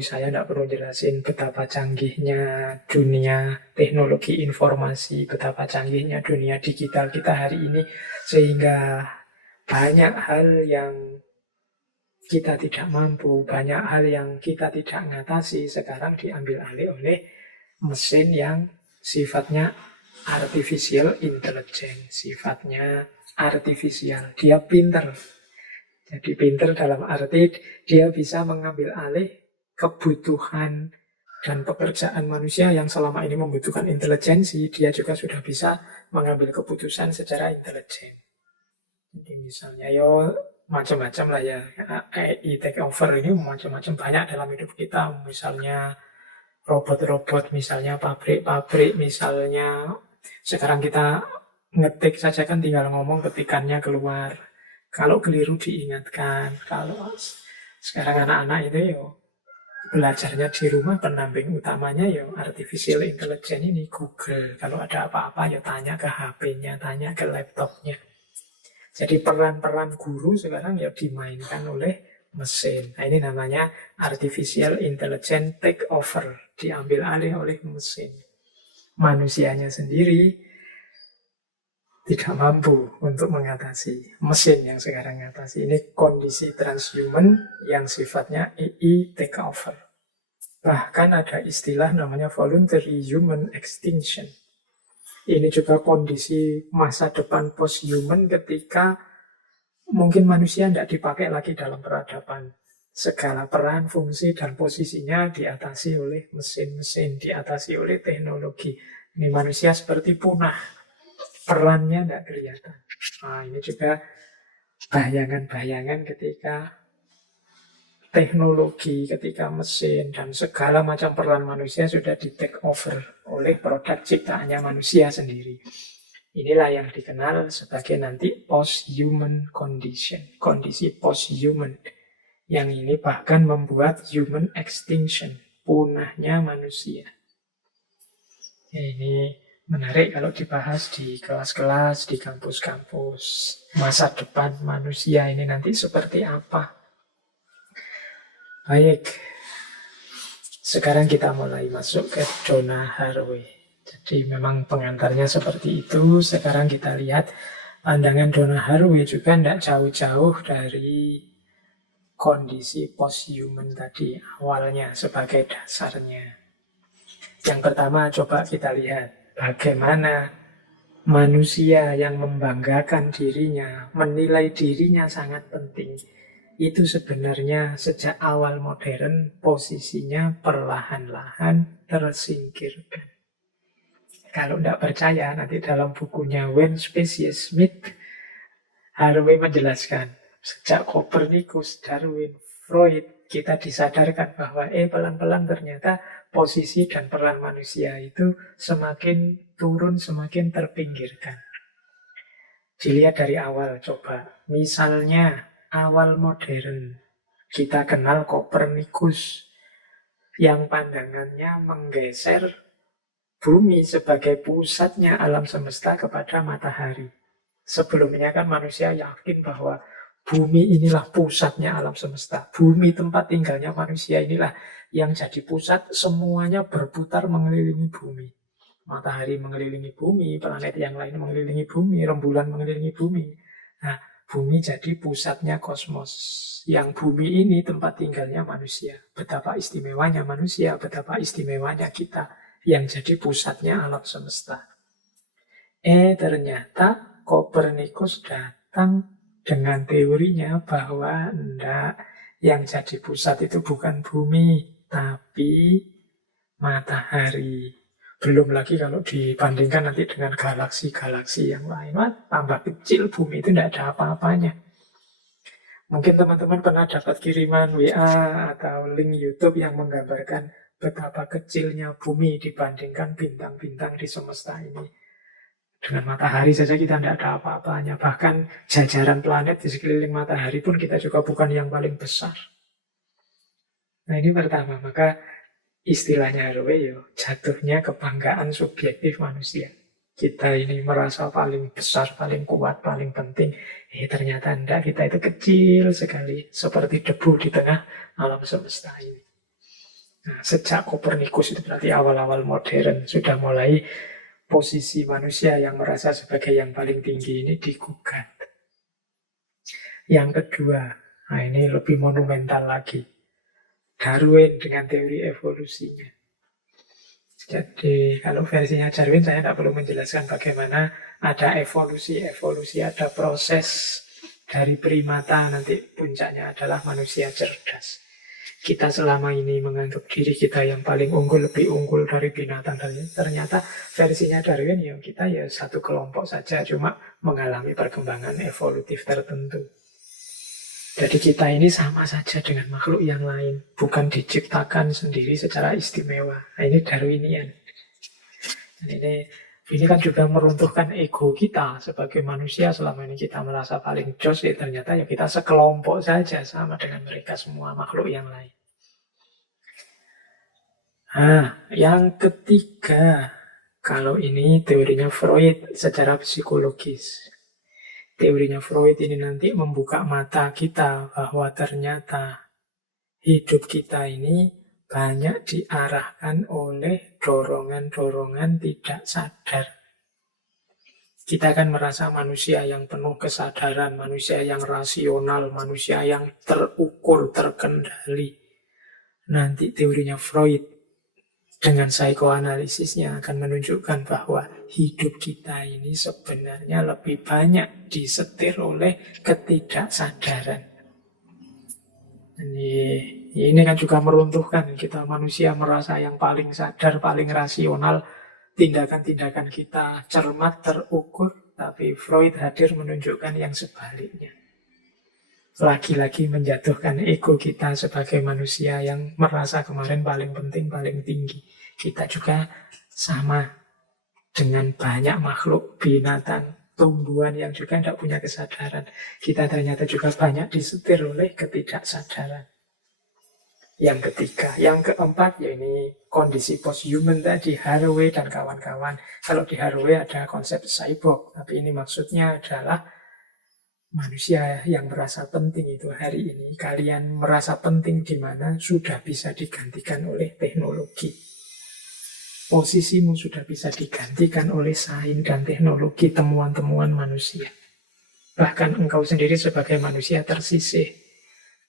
saya tidak perlu jelasin betapa canggihnya dunia teknologi informasi, betapa canggihnya dunia digital kita hari ini, sehingga banyak hal yang kita tidak mampu, banyak hal yang kita tidak mengatasi, sekarang diambil alih oleh mesin yang sifatnya artificial intelligence, sifatnya artifisial. Dia pinter. Jadi pinter dalam arti dia bisa mengambil alih kebutuhan dan pekerjaan manusia yang selama ini membutuhkan intelijensi. Dia juga sudah bisa mengambil keputusan secara intelijen. Jadi misalnya macam-macam lah ya. AI take over ini macam-macam banyak dalam hidup kita. Misalnya robot-robot, misalnya pabrik-pabrik, misalnya sekarang kita ngetik saja kan tinggal ngomong ketikannya keluar. Kalau keliru diingatkan. Kalau sekarang anak-anak itu belajarnya di rumah, pendamping utamanya artificial intelligence ini Google. Kalau ada apa-apa tanya ke HP-nya, tanya ke laptopnya. Jadi peran-peran guru sekarang dimainkan oleh mesin. Nah, ini namanya artificial intelligence take over, diambil alih oleh mesin. Manusianya sendiri tidak mampu untuk mengatasi, mesin yang sekarang mengatasi. Ini kondisi transhuman yang sifatnya AI take over. Bahkan ada istilah namanya voluntary human extinction. Ini juga kondisi masa depan post-human ketika mungkin manusia tidak dipakai lagi dalam peradaban. Segala peran, fungsi, dan posisinya diatasi oleh mesin-mesin, diatasi oleh teknologi. Ini manusia seperti punah. Perannya tidak kelihatan. Nah, ini juga bayangan-bayangan ketika teknologi, ketika mesin, dan segala macam peran manusia sudah di-take over oleh produk ciptaannya manusia sendiri. Inilah yang dikenal sebagai nanti post-human condition, kondisi post-human. Yang ini bahkan membuat human extinction, punahnya manusia. Ini menarik kalau dibahas di kelas-kelas, di kampus-kampus. Masa depan manusia ini nanti seperti apa? Baik, sekarang kita mulai masuk ke Donna Haraway. Jadi memang pengantarnya seperti itu. Sekarang kita lihat pandangan Donna Haraway juga tidak jauh-jauh dari kondisi post-human tadi awalnya sebagai dasarnya. Yang pertama coba kita lihat bagaimana manusia yang membanggakan dirinya, menilai dirinya sangat penting. Itu sebenarnya sejak awal modern posisinya perlahan-lahan tersingkirkan. Kalau tidak percaya, nanti dalam bukunya When Species Meet, Haraway menjelaskan, sejak Copernicus, Darwin, Freud, kita disadarkan bahwa pelan-pelan ternyata posisi dan peran manusia itu semakin turun, semakin terpinggirkan. Dilihat dari awal, coba. Misalnya, awal modern, kita kenal Copernicus yang pandangannya menggeser bumi sebagai pusatnya alam semesta kepada matahari. Sebelumnya kan manusia yakin bahwa bumi inilah pusatnya alam semesta. Bumi tempat tinggalnya manusia inilah yang jadi pusat, semuanya berputar mengelilingi bumi. Matahari mengelilingi bumi, planet yang lain mengelilingi bumi, rembulan mengelilingi bumi. Nah, bumi jadi pusatnya kosmos. Yang bumi ini tempat tinggalnya manusia. Betapa istimewanya manusia, betapa istimewanya kita yang jadi pusatnya alam semesta. Ternyata Kopernikus datang dengan teorinya bahwa enggak, yang jadi pusat itu bukan bumi, tapi matahari. Belum lagi kalau dibandingkan nanti dengan galaksi-galaksi yang lain. Wah, tambah kecil bumi itu tidak ada apa-apanya. Mungkin teman-teman pernah dapat kiriman WA atau link YouTube yang menggambarkan betapa kecilnya bumi dibandingkan bintang-bintang di semesta ini. Dengan matahari saja kita tidak ada apa-apanya. Bahkan jajaran planet di sekeliling matahari pun kita juga bukan yang paling besar. Nah ini pertama, maka istilahnya Harvey, jatuhnya kebanggaan subjektif manusia. Kita ini merasa paling besar, paling kuat, paling penting. Ternyata enggak, kita itu kecil sekali, seperti debu di tengah alam semesta ini. Nah, sejak Kopernikus itu berarti awal-awal modern, sudah mulai posisi manusia yang merasa sebagai yang paling tinggi ini digugat. Yang kedua, nah ini lebih monumental lagi. Darwin dengan teori evolusinya. Jadi kalau versinya Darwin saya tidak perlu menjelaskan bagaimana ada evolusi, ada proses dari primata, nanti puncaknya adalah manusia cerdas. Kita selama ini menganggap diri kita yang paling unggul, lebih unggul dari binatang. Ternyata versinya Darwin ya kita ya satu kelompok saja, cuma mengalami perkembangan evolutif tertentu. Jadi kita ini sama saja dengan makhluk yang lain, bukan diciptakan sendiri secara istimewa. Nah, ini Darwinian. Ini kan juga meruntuhkan ego kita sebagai manusia. Selama ini kita merasa paling jos, ternyata ya kita sekelompok saja sama dengan mereka semua makhluk yang lain. Nah, yang ketiga, kalau ini teorinya Freud secara psikologis. Teorinya Freud ini nanti membuka mata kita bahwa ternyata hidup kita ini banyak diarahkan oleh dorongan-dorongan tidak sadar. Kita akan merasa manusia yang penuh kesadaran, manusia yang rasional, manusia yang terukur, terkendali. Nanti teorinya Freud dengan psikoanalisisnya akan menunjukkan bahwa hidup kita ini sebenarnya lebih banyak disetir oleh ketidaksadaran. Ini kan juga meruntuhkan kita manusia merasa yang paling sadar, paling rasional. Tindakan-tindakan kita cermat, terukur. Tapi Freud hadir menunjukkan yang sebaliknya. Lagi-lagi menjatuhkan ego kita sebagai manusia yang merasa kemarin paling penting, paling tinggi. Kita juga sama dengan banyak makhluk binatang, tumbuhan yang juga tidak punya kesadaran. Kita ternyata juga banyak disetir oleh ketidaksadaran. Yang ketiga, yang keempat, ya ini kondisi post-human tadi, Haraway dan kawan-kawan. Kalau di Haraway ada konsep cyborg, tapi ini maksudnya adalah manusia yang merasa penting itu hari ini. Kalian merasa penting di mana sudah bisa digantikan oleh teknologi. Posisimu sudah bisa digantikan oleh sains dan teknologi, temuan-temuan manusia. Bahkan engkau sendiri sebagai manusia tersisih.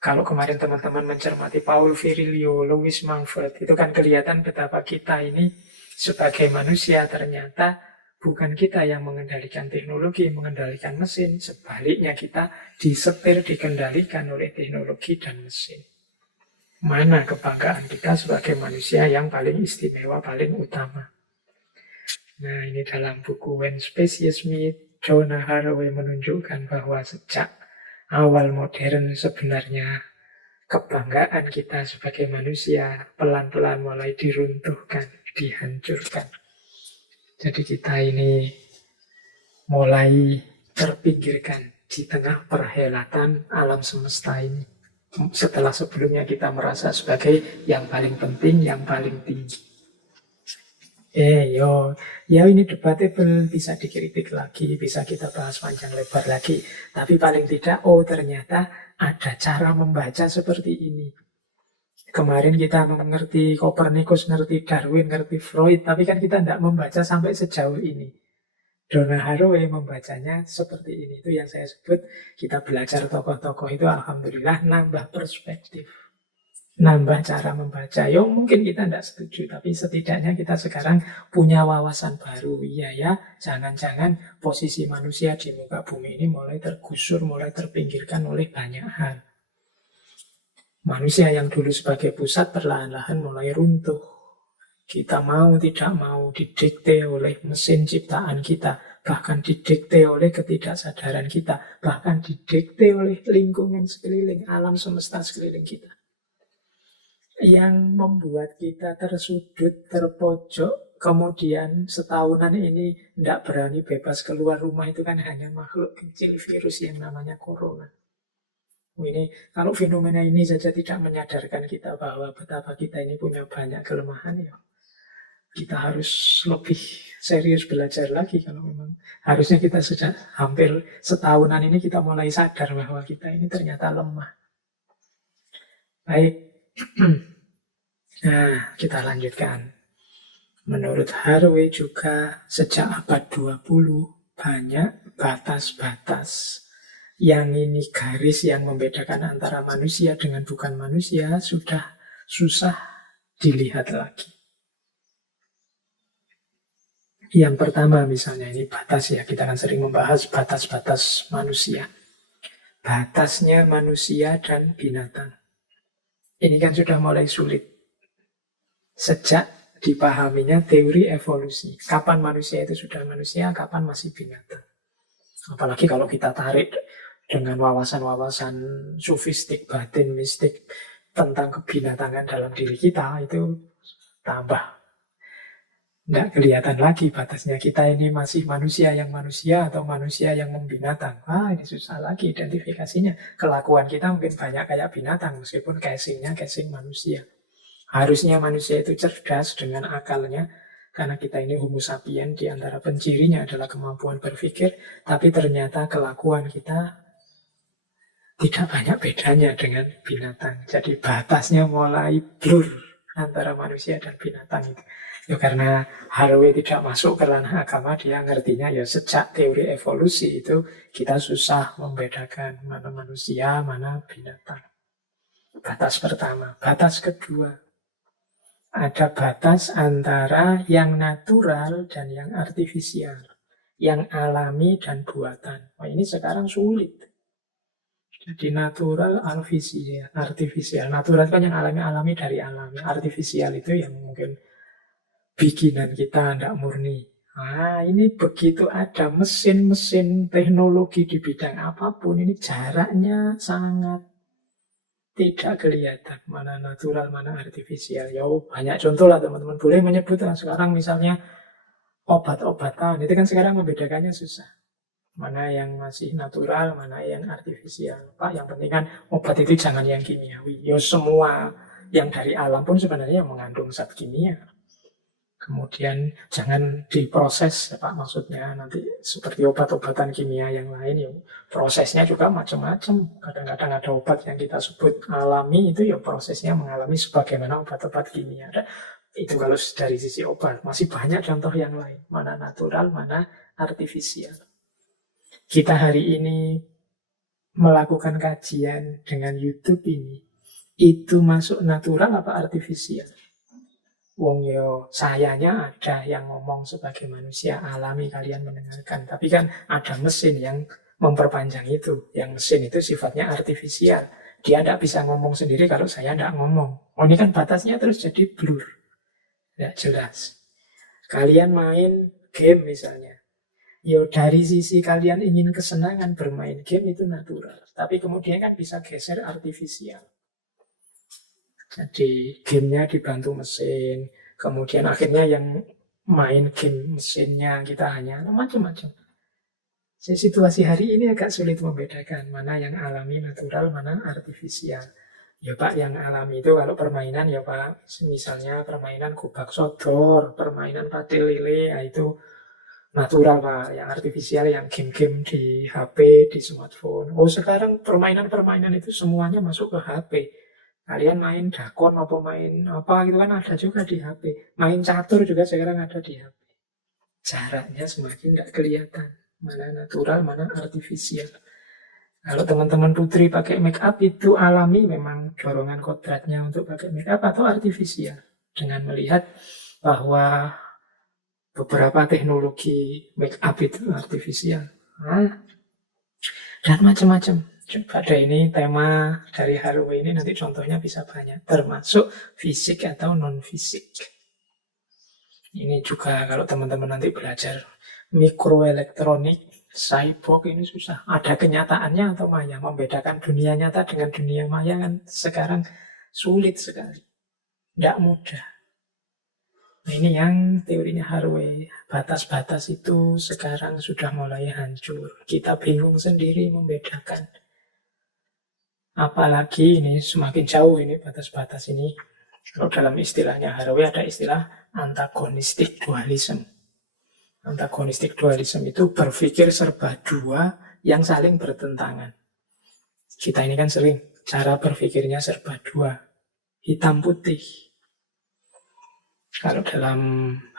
Kalau kemarin teman-teman mencermati Paul Virilio, Louis Mumford, itu kan kelihatan betapa kita ini sebagai manusia ternyata bukan kita yang mengendalikan teknologi, mengendalikan mesin. Sebaliknya kita disetir, dikendalikan oleh teknologi dan mesin. Mana kebanggaan kita sebagai manusia yang paling istimewa, paling utama. Nah ini dalam buku When Species Meet, Donna Haraway menunjukkan bahwa sejak awal modern sebenarnya kebanggaan kita sebagai manusia pelan-pelan mulai diruntuhkan, dihancurkan. Jadi kita ini mulai terpinggirkan di tengah perhelatan alam semesta ini. Setelah sebelumnya kita merasa sebagai yang paling penting, yang paling tinggi. Ya ini debatable, bisa dikritik lagi, bisa kita bahas panjang lebar lagi. Tapi paling tidak, ternyata ada cara membaca seperti ini. Kemarin kita mengerti Kopernikus, ngerti Darwin, ngerti Freud, tapi kan kita tidak membaca sampai sejauh ini. Donna Haraway membacanya seperti ini. Itu yang saya sebut, kita belajar tokoh-tokoh itu alhamdulillah nambah perspektif, nambah cara membaca. Ya mungkin kita tidak setuju, tapi setidaknya kita sekarang punya wawasan baru. Iya ya, jangan-jangan posisi manusia di muka bumi ini mulai tergusur, mulai terpinggirkan oleh banyak hal. Manusia yang dulu sebagai pusat perlahan-lahan mulai runtuh. Kita mau tidak mau didikte oleh mesin ciptaan kita, bahkan didikte oleh ketidaksadaran kita, bahkan didikte oleh lingkungan sekeliling, alam semesta sekeliling kita. Yang membuat kita tersudut, terpojok, kemudian setahunan ini tidak berani bebas keluar rumah itu kan hanya makhluk kecil virus yang namanya corona. Ini kalau fenomena ini saja tidak menyadarkan kita bahwa betapa kita ini punya banyak kelemahan, ya kita harus lebih serius belajar lagi. Kalau memang harusnya kita sejak hampir setahunan ini kita mulai sadar bahwa kita ini ternyata lemah. Baik. Nah, kita lanjutkan. Menurut Haraway juga sejak abad 20 banyak batas-batas. Yang ini garis yang membedakan antara manusia dengan bukan manusia sudah susah dilihat lagi. Yang pertama misalnya ini batas ya, kita kan sering membahas batas-batas manusia. Batasnya manusia dan binatang. Ini kan sudah mulai sulit. Sejak dipahaminya teori evolusi. Kapan manusia itu sudah manusia, kapan masih binatang. Apalagi kalau kita tarik dengan wawasan-wawasan sufistik, batin, mistik tentang kebinatangan dalam diri kita, itu tambah tidak kelihatan lagi batasnya. Kita ini masih manusia yang manusia atau manusia yang membinatang. Ini susah lagi identifikasinya. Kelakuan kita mungkin banyak kayak binatang, meskipun casingnya casing manusia. Harusnya manusia itu cerdas dengan akalnya, karena kita ini homo sapien, di antara pencirinya adalah kemampuan berpikir, tapi ternyata kelakuan kita tidak banyak bedanya dengan binatang. Jadi batasnya mulai blur antara manusia dan binatang itu. Ya karena Haraway tidak masuk ke ranah agama, dia ngertinya ya sejak teori evolusi itu kita susah membedakan mana manusia, mana binatang. Batas pertama. Batas kedua, ada batas antara yang natural dan yang artifisial, yang alami dan buatan. Ini sekarang sulit. Jadi natural, artifisial. Natural kan yang alami dari alami. Artifisial itu yang mungkin bikinan kita, tidak murni. Ini begitu ada mesin-mesin teknologi di bidang apapun, ini jaraknya sangat tidak kelihatan mana natural, mana artifisial. Ya banyak contoh lah teman-teman. Boleh menyebut lah sekarang misalnya obat-obatan. Itu kan sekarang membedakannya susah. Mana yang masih natural, mana yang artifisial. Yang penting kan obat itu jangan yang kimiawi. Ya semua yang dari alam pun sebenarnya mengandung zat kimia. Kemudian jangan diproses, Pak, maksudnya nanti seperti obat-obatan kimia yang lain, ya prosesnya juga macam-macam. Kadang-kadang ada obat yang kita sebut alami, itu ya prosesnya mengalami sebagaimana obat-obat kimia. Itu kalau dari sisi obat, masih banyak contoh yang lain. Mana natural, mana artifisial. Kita hari ini melakukan kajian dengan YouTube ini, itu masuk natural apa artifisial? Wong yo sayanya ada yang ngomong sebagai manusia alami kalian mendengarkan, tapi kan ada mesin yang memperpanjang itu. Yang mesin itu sifatnya artifisial. Dia tidak bisa ngomong sendiri kalau saya tidak ngomong. Ini kan batasnya terus jadi blur, tidak jelas. Kalian main game misalnya, yo dari sisi kalian ingin kesenangan bermain game itu natural, tapi kemudian kan bisa geser artifisial. Jadi gamenya dibantu mesin, kemudian akhirnya yang main game mesinnya kita hanya macam-macam. Situasi hari ini agak sulit membedakan mana yang alami natural, mana artifisial. Ya Pak, yang alami itu kalau permainan ya Pak, misalnya permainan kubak sodor, permainan padel lele, itu natural Pak. Yang artifisial yang game-game di HP, di smartphone. Sekarang permainan-permainan itu semuanya masuk ke HP. Kalian main dakon apa main apa gitu kan ada juga di HP. Main catur juga sekarang ada di HP. Jaraknya semakin nggak kelihatan. Mana natural, mana artifisial. Kalau teman-teman putri pakai make up itu alami memang dorongan kodratnya untuk pakai make up atau artifisial. Dengan melihat bahwa beberapa teknologi make up itu artifisial. Dan macam-macam. Pada ini tema dari Haruwe ini nanti contohnya bisa banyak. Termasuk fisik atau non-fisik. Ini juga kalau teman-teman nanti belajar mikroelektronik, cyborg ini susah. Ada kenyataannya atau maya. Membedakan dunia nyata dengan dunia maya kan sekarang sulit sekali. Tidak mudah. Nah ini yang teorinya Haruwe. Batas-batas itu sekarang sudah mulai hancur. Kita bingung sendiri membedakan. Apalagi ini semakin jauh ini batas-batas ini. Kalau dalam istilahnya Haruwe ada istilah antagonistic dualism. Antagonistic dualism itu berpikir serba dua yang saling bertentangan. Kita ini kan sering cara berpikirnya serba dua. Hitam putih. Kalau dalam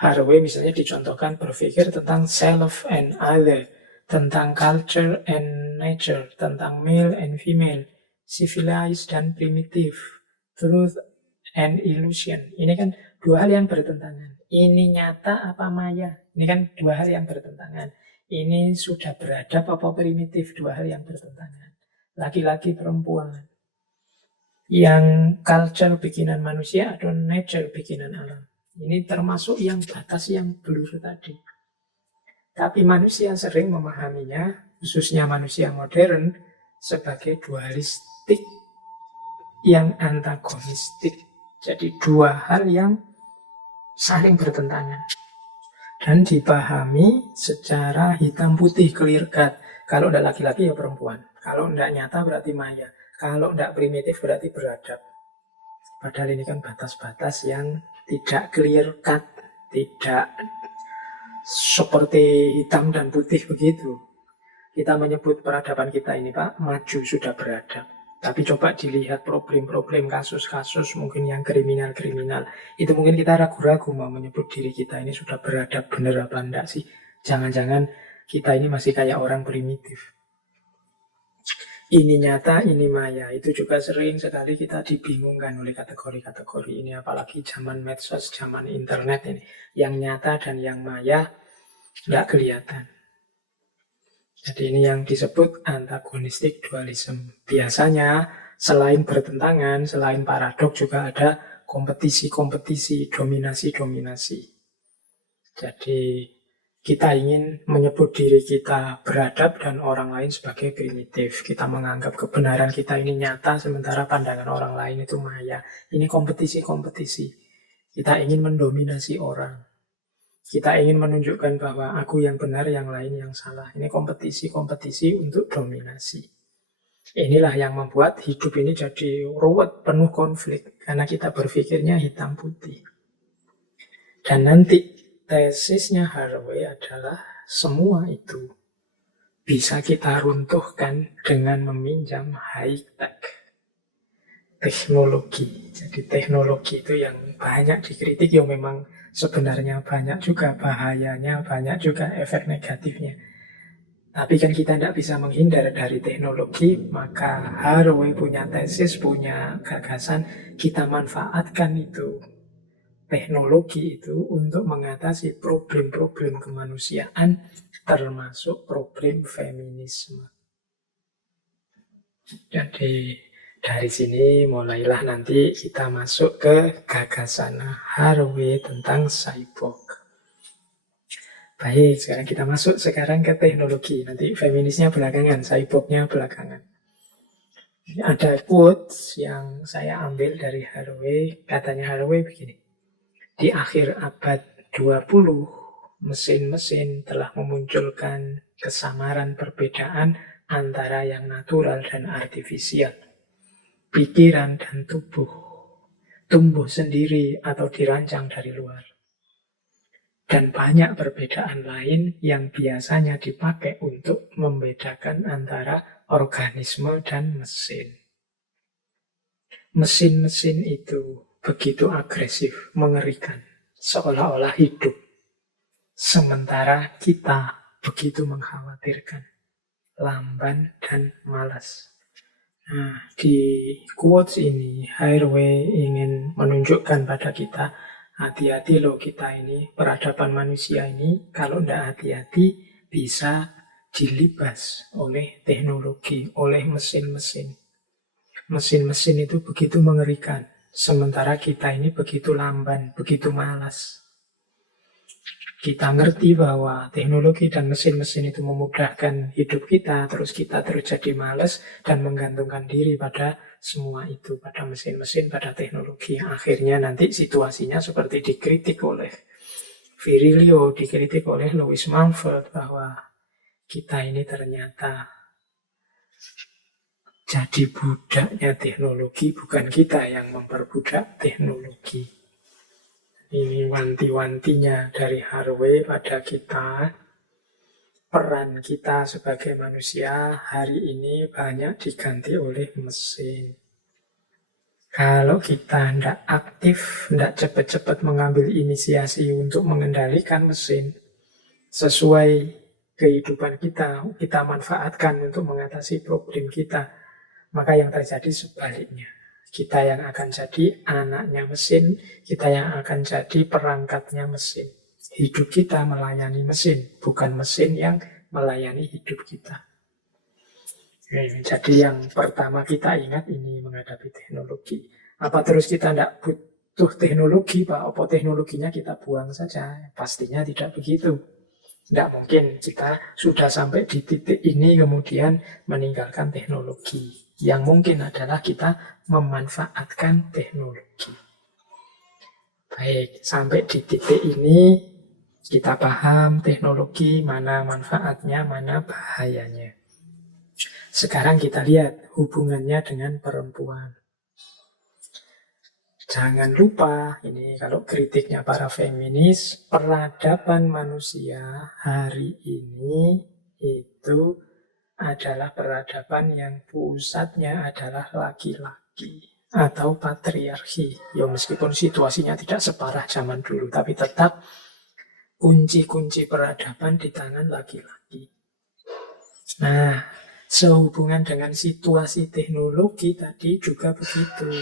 Haruwe misalnya dicontohkan berpikir tentang self and other, tentang culture and nature, tentang male and female, civilized dan primitive, truth and illusion. Ini kan dua hal yang bertentangan. Ini nyata apa maya? Ini kan dua hal yang bertentangan. Ini sudah beradab apa primitif? Dua hal yang bertentangan. Laki-laki perempuan. Yang culture bikinan manusia atau nature bikinan alam. Ini termasuk yang batas yang blur tadi. Tapi manusia sering memahaminya, khususnya manusia modern, sebagai dualistik yang antagonistik. Jadi dua hal yang saling bertentangan. Dan dipahami secara hitam putih, clear cut. Kalau tidak laki-laki ya perempuan. Kalau tidak nyata berarti maya. Kalau tidak primitif berarti beradab. Padahal ini kan batas-batas yang tidak clear cut, tidak seperti hitam dan putih begitu. Kita menyebut peradaban kita ini Pak, maju sudah beradab. Tapi coba dilihat problem-problem, kasus-kasus mungkin yang kriminal-kriminal. Itu mungkin kita ragu-ragu mau menyebut diri kita ini sudah beradab bener apa enggak sih. Jangan-jangan kita ini masih kayak orang primitif. Ini nyata, ini maya. Itu juga sering sekali kita dibingungkan oleh kategori-kategori ini. Apalagi zaman medsos, zaman internet ini. Yang nyata dan yang maya nggak kelihatan. Jadi ini yang disebut antagonistic dualism. Biasanya selain bertentangan, selain paradok juga ada kompetisi-kompetisi, dominasi-dominasi. Jadi kita ingin menyebut diri kita beradab dan orang lain sebagai primitif. Kita menganggap kebenaran kita ini nyata, sementara pandangan orang lain itu maya. Ini kompetisi-kompetisi. Kita ingin mendominasi orang. Kita ingin menunjukkan bahwa aku yang benar, yang lain yang salah. Ini kompetisi-kompetisi untuk dominasi. Inilah yang membuat hidup ini jadi ruwet, penuh konflik. Karena kita berpikirnya hitam putih. Dan nanti tesisnya Haruwe adalah semua itu bisa kita runtuhkan dengan meminjam high-tech teknologi. Jadi teknologi itu yang banyak dikritik, ya memang sebenarnya banyak juga bahayanya, banyak juga efek negatifnya. Tapi kan kita tidak bisa menghindar dari teknologi, maka Haruwe punya tesis, punya gagasan, kita manfaatkan itu. Teknologi itu untuk mengatasi problem-problem kemanusiaan, termasuk problem feminisme. Jadi dari sini mulailah nanti kita masuk ke gagasan Haruwe tentang cyborg. Baik, sekarang kita masuk ke teknologi. Nanti feminisnya belakangan, cyborgnya belakangan. Ada quotes yang saya ambil dari Haruwe. Katanya Haruwe begini. Di akhir abad 20, mesin-mesin telah memunculkan kesamaran perbedaan antara yang natural dan artifisial. Pikiran dan tubuh tumbuh sendiri atau dirancang dari luar. Dan banyak perbedaan lain yang biasanya dipakai untuk membedakan antara organisme dan mesin. Mesin-mesin itu begitu agresif, mengerikan, seolah-olah hidup. Sementara kita begitu mengkhawatirkan, lamban dan malas. Nah, di quotes ini, Hairway ingin menunjukkan pada kita, hati-hati loh kita ini, peradaban manusia ini, kalau tidak hati-hati, bisa dilibas oleh teknologi, oleh mesin-mesin. Mesin-mesin itu begitu mengerikan, sementara kita ini begitu lamban, begitu malas. Kita ngerti bahwa teknologi dan mesin-mesin itu memudahkan hidup kita, terus kita terus jadi malas dan menggantungkan diri pada semua itu, pada mesin-mesin, pada teknologi. Akhirnya nanti situasinya seperti dikritik oleh Virilio, dikritik oleh Louis Mumford, bahwa kita ini ternyata jadi budaknya teknologi, bukan kita yang memperbudak teknologi. Ini wanti-wantinya dari Hairway pada kita. Peran kita sebagai manusia hari ini banyak diganti oleh mesin. Kalau kita tidak aktif, tidak cepat-cepat mengambil inisiasi untuk mengendalikan mesin sesuai kehidupan kita, kita manfaatkan untuk mengatasi problem kita, maka yang terjadi sebaliknya. Kita yang akan jadi anaknya mesin, kita yang akan jadi perangkatnya mesin. Hidup kita melayani mesin, bukan mesin yang melayani hidup kita. Jadi yang pertama kita ingat ini menghadapi teknologi. Apa terus kita tidak butuh teknologi, Pak? Apa teknologinya kita buang saja? Pastinya tidak begitu. Tidak mungkin kita sudah sampai di titik ini kemudian meninggalkan teknologi. Yang mungkin adalah kita memanfaatkan teknologi. Baik, sampai di titik ini kita paham teknologi, mana manfaatnya, mana bahayanya. Sekarang kita lihat hubungannya dengan perempuan. Jangan lupa, ini kalau kritiknya para feminis, peradaban manusia hari ini itu adalah peradaban yang pusatnya adalah laki-laki atau patriarki. Ya meskipun situasinya tidak separah zaman dulu, tapi tetap kunci-kunci peradaban di tangan laki-laki. Nah, sehubungan dengan situasi teknologi tadi juga begitu.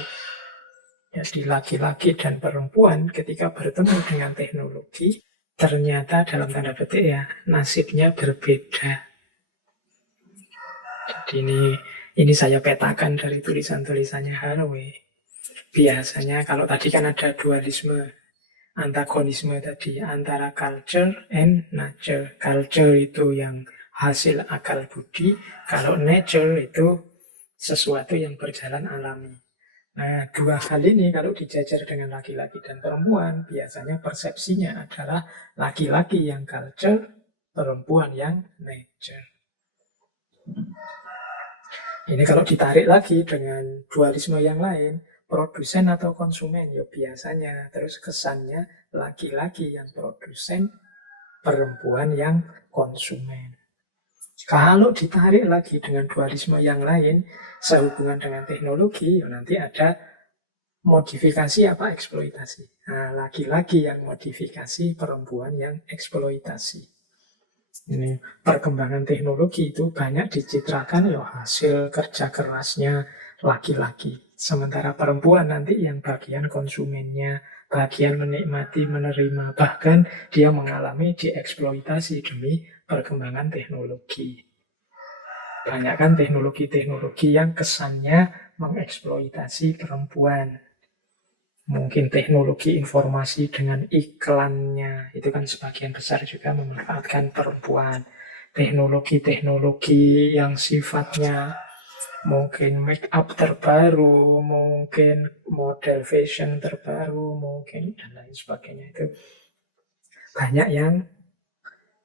Jadi laki-laki dan perempuan ketika bertemu dengan teknologi, ternyata dalam tanda petik ya, nasibnya berbeda. Jadi ini saya petakan dari tulisan-tulisannya Hairway. Biasanya kalau tadi kan ada dualisme, antagonisme tadi antara culture and nature. Culture itu yang hasil akal budi, kalau nature itu sesuatu yang berjalan alami. Nah, dua hal ini kalau dijajar dengan laki-laki dan perempuan, biasanya persepsinya adalah laki-laki yang culture, perempuan yang nature. Ini kalau ditarik lagi dengan dualisme yang lain, produsen atau konsumen, ya biasanya terus kesannya laki-laki yang produsen, perempuan yang konsumen. Kalau ditarik lagi dengan dualisme yang lain, sehubungan dengan teknologi, ya nanti ada modifikasi apa eksploitasi. Nah, laki-laki yang modifikasi, perempuan yang eksploitasi. Ini perkembangan teknologi itu banyak dicitrakan ya hasil kerja kerasnya laki-laki. Sementara perempuan nanti yang bagian konsumennya, bagian menikmati, menerima, bahkan dia mengalami dieksploitasi demi perkembangan teknologi. Banyak kan teknologi-teknologi yang kesannya mengeksploitasi perempuan. Mungkin teknologi informasi dengan iklannya, itu kan sebagian besar juga memanfaatkan perempuan. Teknologi-teknologi yang sifatnya mungkin make up terbaru, mungkin model fashion terbaru, mungkin dan lain sebagainya, itu banyak yang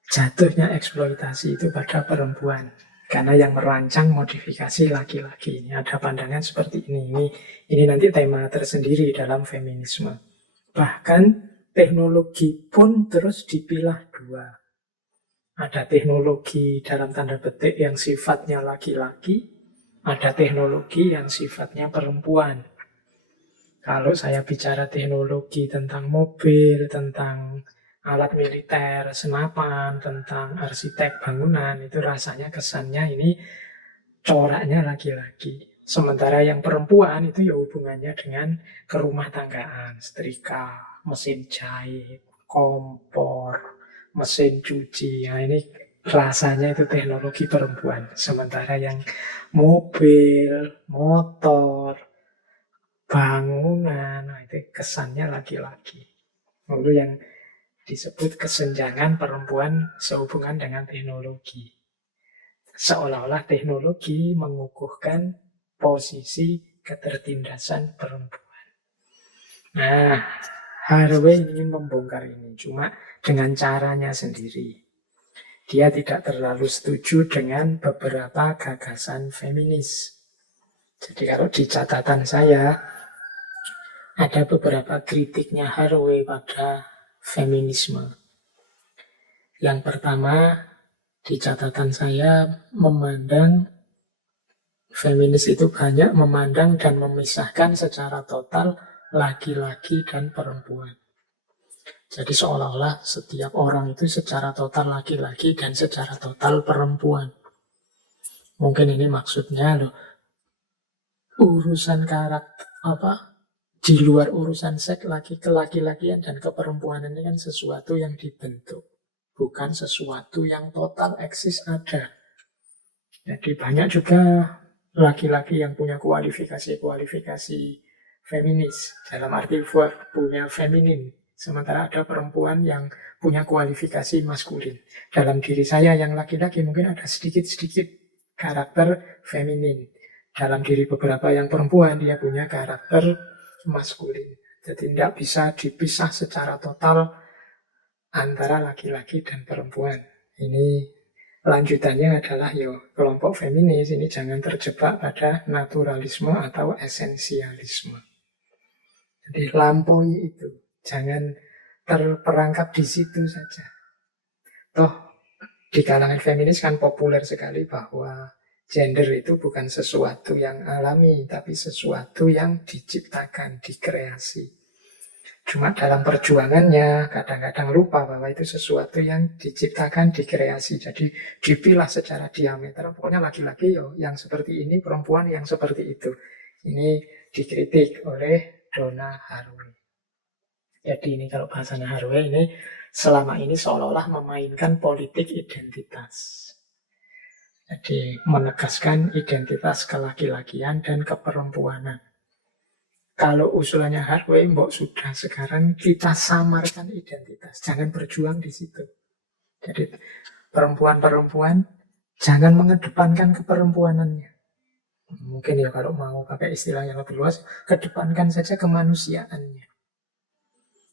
jatuhnya eksploitasi itu pada perempuan. Karena yang merancang modifikasi laki-laki. Ini ada pandangan seperti ini. Ini nanti tema tersendiri dalam feminisme. Bahkan teknologi pun terus dipilah dua. Ada teknologi dalam tanda petik yang sifatnya laki-laki, ada teknologi yang sifatnya perempuan. Kalau saya bicara teknologi tentang mobil, tentang alat militer, senapan, tentang arsitek bangunan, itu rasanya kesannya ini coraknya laki-laki. Sementara yang perempuan itu ya hubungannya dengan kerumah tanggaan, setrika, mesin jahit, kompor, mesin cuci. Nah, ini rasanya itu teknologi perempuan. Sementara yang mobil, motor, bangunan, nah itu kesannya laki-laki. Lalu yang disebut kesenjangan perempuan sehubungan dengan teknologi. Seolah-olah teknologi mengukuhkan posisi ketertindasan perempuan. Nah, Haraway ingin membongkar ini, cuma dengan caranya sendiri. Dia tidak terlalu setuju dengan beberapa gagasan feminis. Jadi kalau di catatan saya, ada beberapa kritiknya Haraway pada feminisme. Yang pertama, di catatan saya memandang feminis itu banyak memandang dan memisahkan secara total laki-laki dan perempuan. Jadi seolah-olah setiap orang itu secara total laki-laki dan secara total perempuan. Mungkin ini maksudnya loh, urusan karakter di luar urusan seks laki-lakian dan keperempuanan ini kan sesuatu yang dibentuk, bukan sesuatu yang total eksis ada. Jadi banyak juga laki-laki yang punya kualifikasi feminis, dalam arti punya feminin. Sementara ada perempuan yang punya kualifikasi maskulin. Dalam diri saya yang laki-laki mungkin ada sedikit-sedikit karakter feminin. Dalam diri beberapa yang perempuan dia punya karakter maskulin. Jadi tidak bisa dipisah secara total antara laki-laki dan perempuan. Ini lanjutannya adalah kelompok feminis ini jangan terjebak pada naturalisme atau esensialisme. Jadi lampaui itu, jangan terperangkap di situ saja. Toh di kalangan feminis kan populer sekali bahwa gender itu bukan sesuatu yang alami, tapi sesuatu yang diciptakan, dikreasi. Cuma dalam perjuangannya kadang-kadang lupa bahwa itu sesuatu yang diciptakan, dikreasi. Jadi dipilah secara diametral. Pokoknya laki-laki yang seperti ini, perempuan yang seperti itu. Ini dikritik oleh Donna Haraway. Jadi ini kalau bahasanya Haraway ini selama ini seolah-olah memainkan politik identitas. Jadi menegaskan identitas kelaki-lakian dan keperempuanan. Kalau usulannya Haraway, mbok sudah sekarang kita samarkan identitas. Jangan berjuang di situ. Jadi perempuan-perempuan jangan mengedepankan keperempuanannya. Mungkin ya kalau mau pakai istilah yang lebih luas, kedepankan saja kemanusiaannya.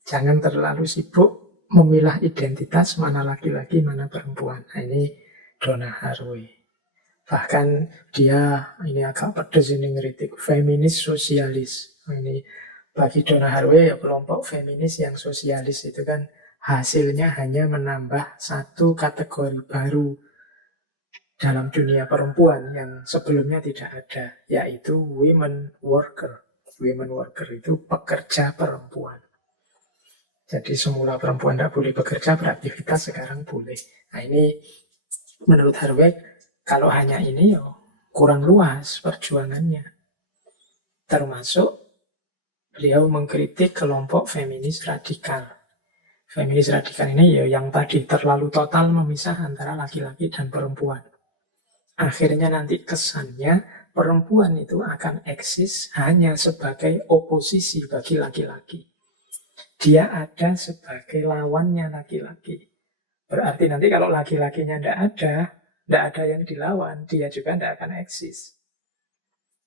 Jangan terlalu sibuk memilah identitas mana laki-laki, mana perempuan. Nah, ini Donna Haraway. Bahkan dia, ini agak pedes ini ngeritik, feminis sosialis. Ini bagi Donna Haraway kelompok feminis yang sosialis itu kan hasilnya hanya menambah satu kategori baru dalam dunia perempuan yang sebelumnya tidak ada, yaitu women worker. Women worker itu pekerja perempuan. Jadi semula perempuan tidak boleh bekerja, beraktivitas, sekarang boleh. Nah ini menurut Haraway kalau hanya ini kurang luas perjuangannya. Termasuk beliau mengkritik kelompok feminis radikal. Feminis radikal ini yang tadi terlalu total memisah antara laki-laki dan perempuan. Akhirnya nanti kesannya perempuan itu akan eksis hanya sebagai oposisi bagi laki-laki. Dia ada sebagai lawannya laki-laki. Berarti nanti kalau laki-lakinya tidak ada yang dilawan, dia juga tidak akan eksis.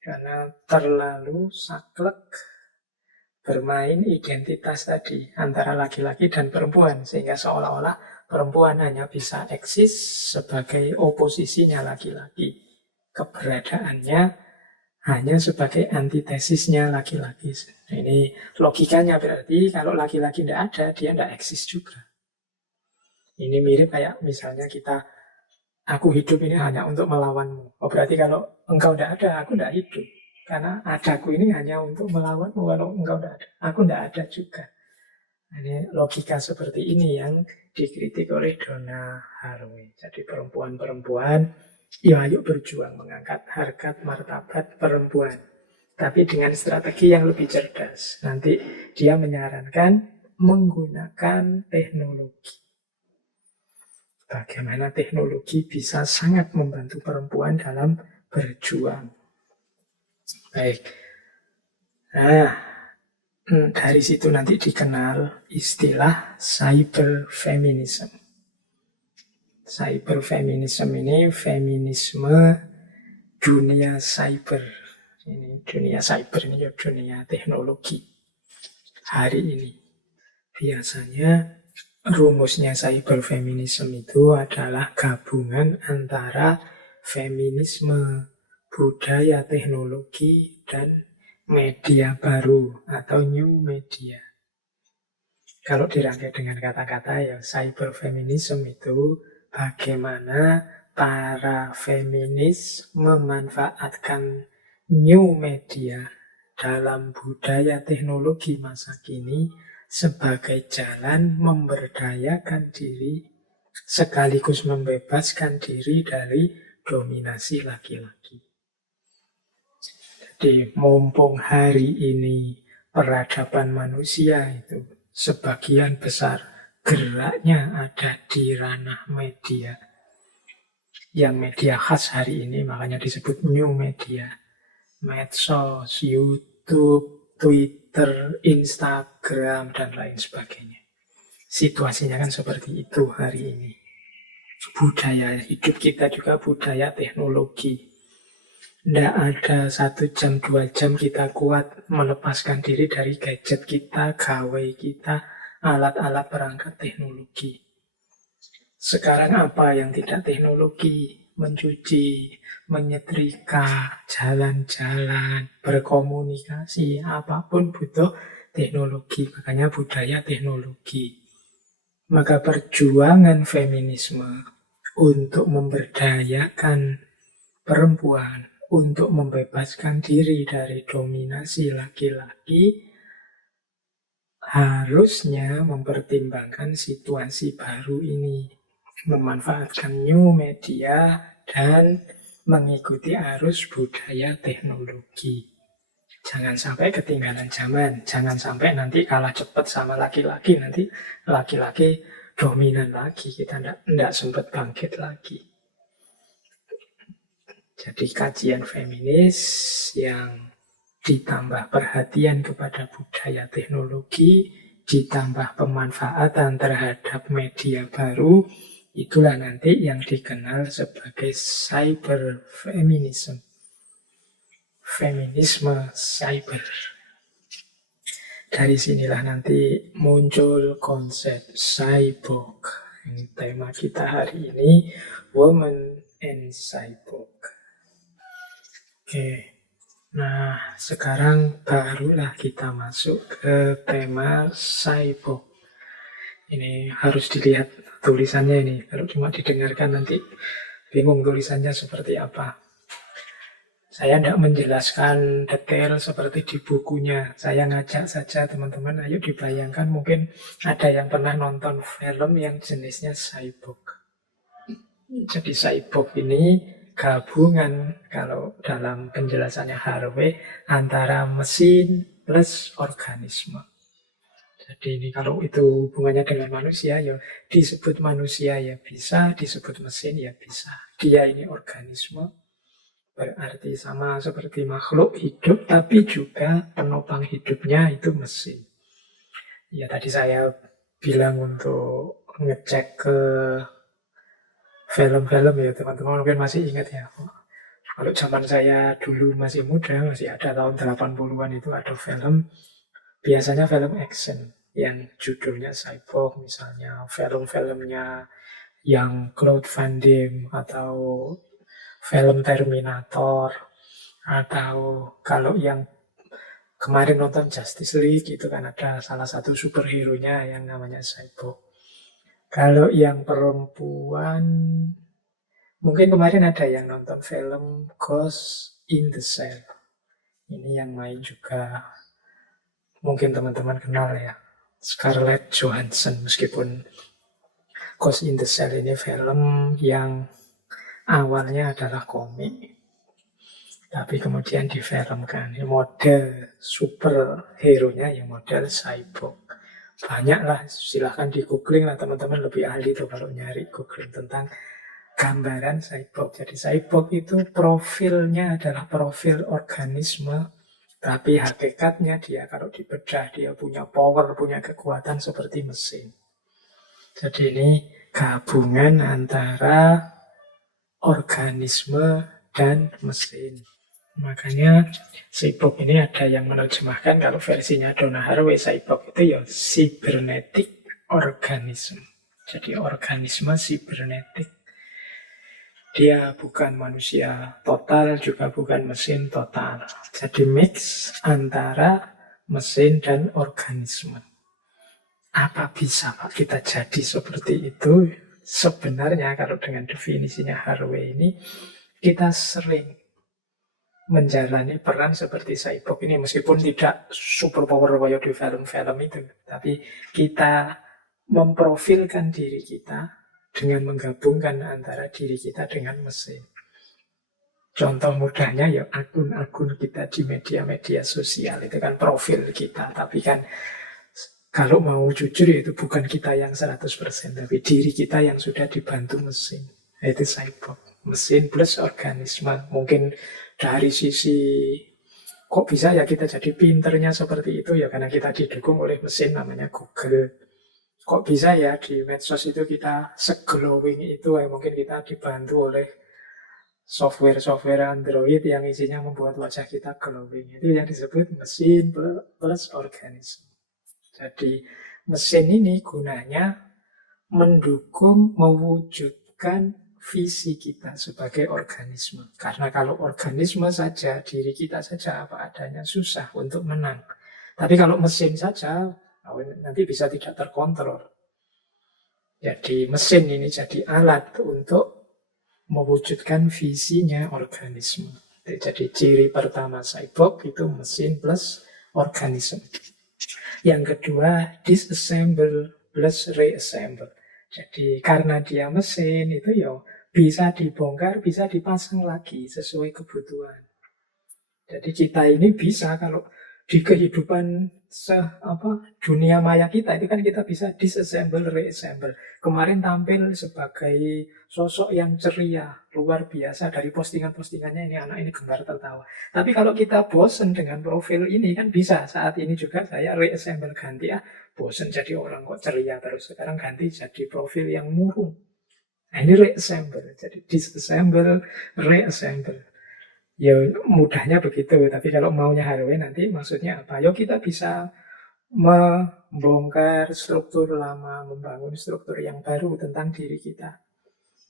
Karena terlalu saklek bermain identitas tadi antara laki-laki dan perempuan, sehingga seolah-olah perempuan hanya bisa eksis sebagai oposisinya laki-laki. Keberadaannya hanya sebagai antitesisnya laki-laki. Nah, ini logikanya berarti kalau laki-laki tidak ada, dia tidak eksis juga. Ini mirip kayak misalnya aku hidup ini hanya untuk melawanmu. Oh berarti kalau engkau tidak ada, aku tidak hidup. Karena adaku ini hanya untuk melawan, walau engkau tidak ada. Aku tidak ada juga. Ini logika seperti ini yang dikritik oleh Donna Haraway. Jadi perempuan-perempuan, ya ayo berjuang mengangkat harkat martabat perempuan. Tapi dengan strategi yang lebih cerdas. Nanti dia menyarankan menggunakan teknologi. Bagaimana teknologi bisa sangat membantu perempuan dalam berjuang. Baik. Nah, dari situ nanti dikenal istilah cyberfeminism. Cyberfeminism ini feminisme dunia cyber. Ini dunia cyber ini ya dunia teknologi hari ini. Biasanya rumusnya cyberfeminism itu adalah gabungan antara feminisme, budaya teknologi, dan media baru atau new media. Kalau dirangkai dengan kata-kata ya cyberfeminism itu bagaimana para feminis memanfaatkan new media dalam budaya teknologi masa kini sebagai jalan memberdayakan diri sekaligus membebaskan diri dari dominasi laki-laki. Jadi mumpung hari ini peradaban manusia itu sebagian besar geraknya ada di ranah media. Yang media khas hari ini makanya disebut new media. Medsos, YouTube, Twitter, Instagram, dan lain sebagainya. Situasinya kan seperti itu hari ini. Budaya hidup kita juga budaya teknologi. Tidak ada 1 jam, 2 jam kita kuat melepaskan diri dari gadget kita, gawai kita, alat-alat perangkat teknologi. Sekarang apa yang tidak teknologi? Mencuci, menyetrika, jalan-jalan, berkomunikasi, apapun butuh teknologi. Makanya budaya teknologi. Maka perjuangan feminisme untuk memberdayakan perempuan, untuk membebaskan diri dari dominasi laki-laki, harusnya mempertimbangkan situasi baru ini. Memanfaatkan new media dan mengikuti arus budaya teknologi. Jangan sampai ketinggalan zaman. Jangan sampai nanti kalah cepat sama laki-laki. Nanti laki-laki dominan lagi. Kita tidak sempat bangkit lagi. Jadi kajian feminis yang ditambah perhatian kepada budaya teknologi, ditambah pemanfaatan terhadap media baru, itulah nanti yang dikenal sebagai cyberfeminism. Feminisme cyber. Dari sinilah nanti muncul konsep cyborg. Ini tema kita hari ini, Woman and Cyborg. Oke. Nah, sekarang barulah kita masuk ke tema cyborg. Ini harus dilihat tulisannya ini. Kalau cuma didengarkan nanti bingung tulisannya seperti apa. Saya tidak menjelaskan detail seperti di bukunya. Saya ngajak saja teman-teman, ayo dibayangkan mungkin ada yang pernah nonton film yang jenisnya cyborg. Jadi cyborg ini gabungan, kalau dalam penjelasannya Haraway, antara mesin plus organisme. Jadi ini kalau itu hubungannya dengan manusia, ya disebut manusia ya bisa, disebut mesin ya bisa. Dia ini organisme, berarti sama seperti makhluk hidup, tapi juga penopang hidupnya itu mesin. Ya tadi saya bilang untuk ngecek ke film-film ya teman-teman mungkin masih ingat ya. Kalau zaman saya dulu masih muda, masih ada tahun 80-an itu ada film, biasanya film action yang judulnya cyborg, misalnya film-filmnya yang Claude Van Damme atau film Terminator, atau kalau yang kemarin nonton Justice League itu kan ada salah satu superhero-nya yang namanya cyborg. Kalau yang perempuan, mungkin kemarin ada yang nonton film Ghost in the Shell. Ini yang main juga mungkin teman-teman kenal ya, Scarlett Johansson. Meskipun Ghost in the Shell ini film yang awalnya adalah komik, tapi kemudian difilmkan. Model superhero-nya yang model cyborg. Banyak lah, silahkan di googling lah teman-teman, lebih ahli tuh kalau nyari googling tentang gambaran cyborg. Jadi cyborg itu profilnya adalah profil organisme, tapi hakikatnya dia kalau dibedah dia punya power, punya kekuatan seperti mesin. Jadi ini gabungan antara organisme dan mesin. Makanya cyborg ini ada yang menerjemahkan, kalau versinya Donna Haraway, cyborg itu ya cybernetic organism. Jadi organisme sibernetik. Dia bukan manusia total, juga bukan mesin total. Jadi mix antara mesin dan organisme. Apa bisa Pak kita jadi seperti itu? Sebenarnya kalau dengan definisinya Haraway ini, kita sering menjalani peran seperti cyborg ini, meskipun tidak super power kayak di film-film itu, tapi kita memprofilkan diri kita dengan menggabungkan antara diri kita dengan mesin. Contoh mudahnya ya akun-akun kita di media-media sosial, itu kan profil kita, tapi kan kalau mau jujur itu bukan kita yang 100%, tapi diri kita yang sudah dibantu mesin. Itu cyborg. Mesin plus organisme. Mungkin dari sisi kok bisa ya kita jadi pinternya seperti itu, ya karena kita didukung oleh mesin namanya Google. Kok bisa ya di medsos itu kita seglowing itu, ya mungkin kita dibantu oleh software-software Android yang isinya membuat wajah kita glowing. Itu yang disebut mesin plus organisme. Jadi mesin ini gunanya mendukung, mewujudkan visi kita sebagai organisme. Karena kalau organisme saja, diri kita saja apa adanya, susah untuk menang. Tapi kalau mesin saja, nanti bisa tidak terkontrol. Jadi mesin ini jadi alat untuk mewujudkan visinya organisme. Jadi ciri pertama cyborg itu mesin plus organisme. Yang kedua, disassemble plus reassemble. Jadi karena dia mesin itu ya bisa dibongkar, bisa dipasang lagi sesuai kebutuhan. Jadi kita ini bisa kalau di kehidupan dunia maya kita itu kan kita bisa disassemble, reassemble. Kemarin tampil sebagai sosok yang ceria, luar biasa dari postingan-postingannya, ini anak ini gemar tertawa. Tapi kalau kita bosen dengan profil ini kan bisa saat ini juga saya reassemble, ganti ya. Bosen jadi orang kok ceria terus, sekarang ganti jadi profil yang murung. Nah ini reassemble, jadi disassemble, reassemble. Ya mudahnya begitu, tapi kalau maunya Haraway nanti maksudnya apa? Ya kita bisa membongkar struktur lama, membangun struktur yang baru tentang diri kita.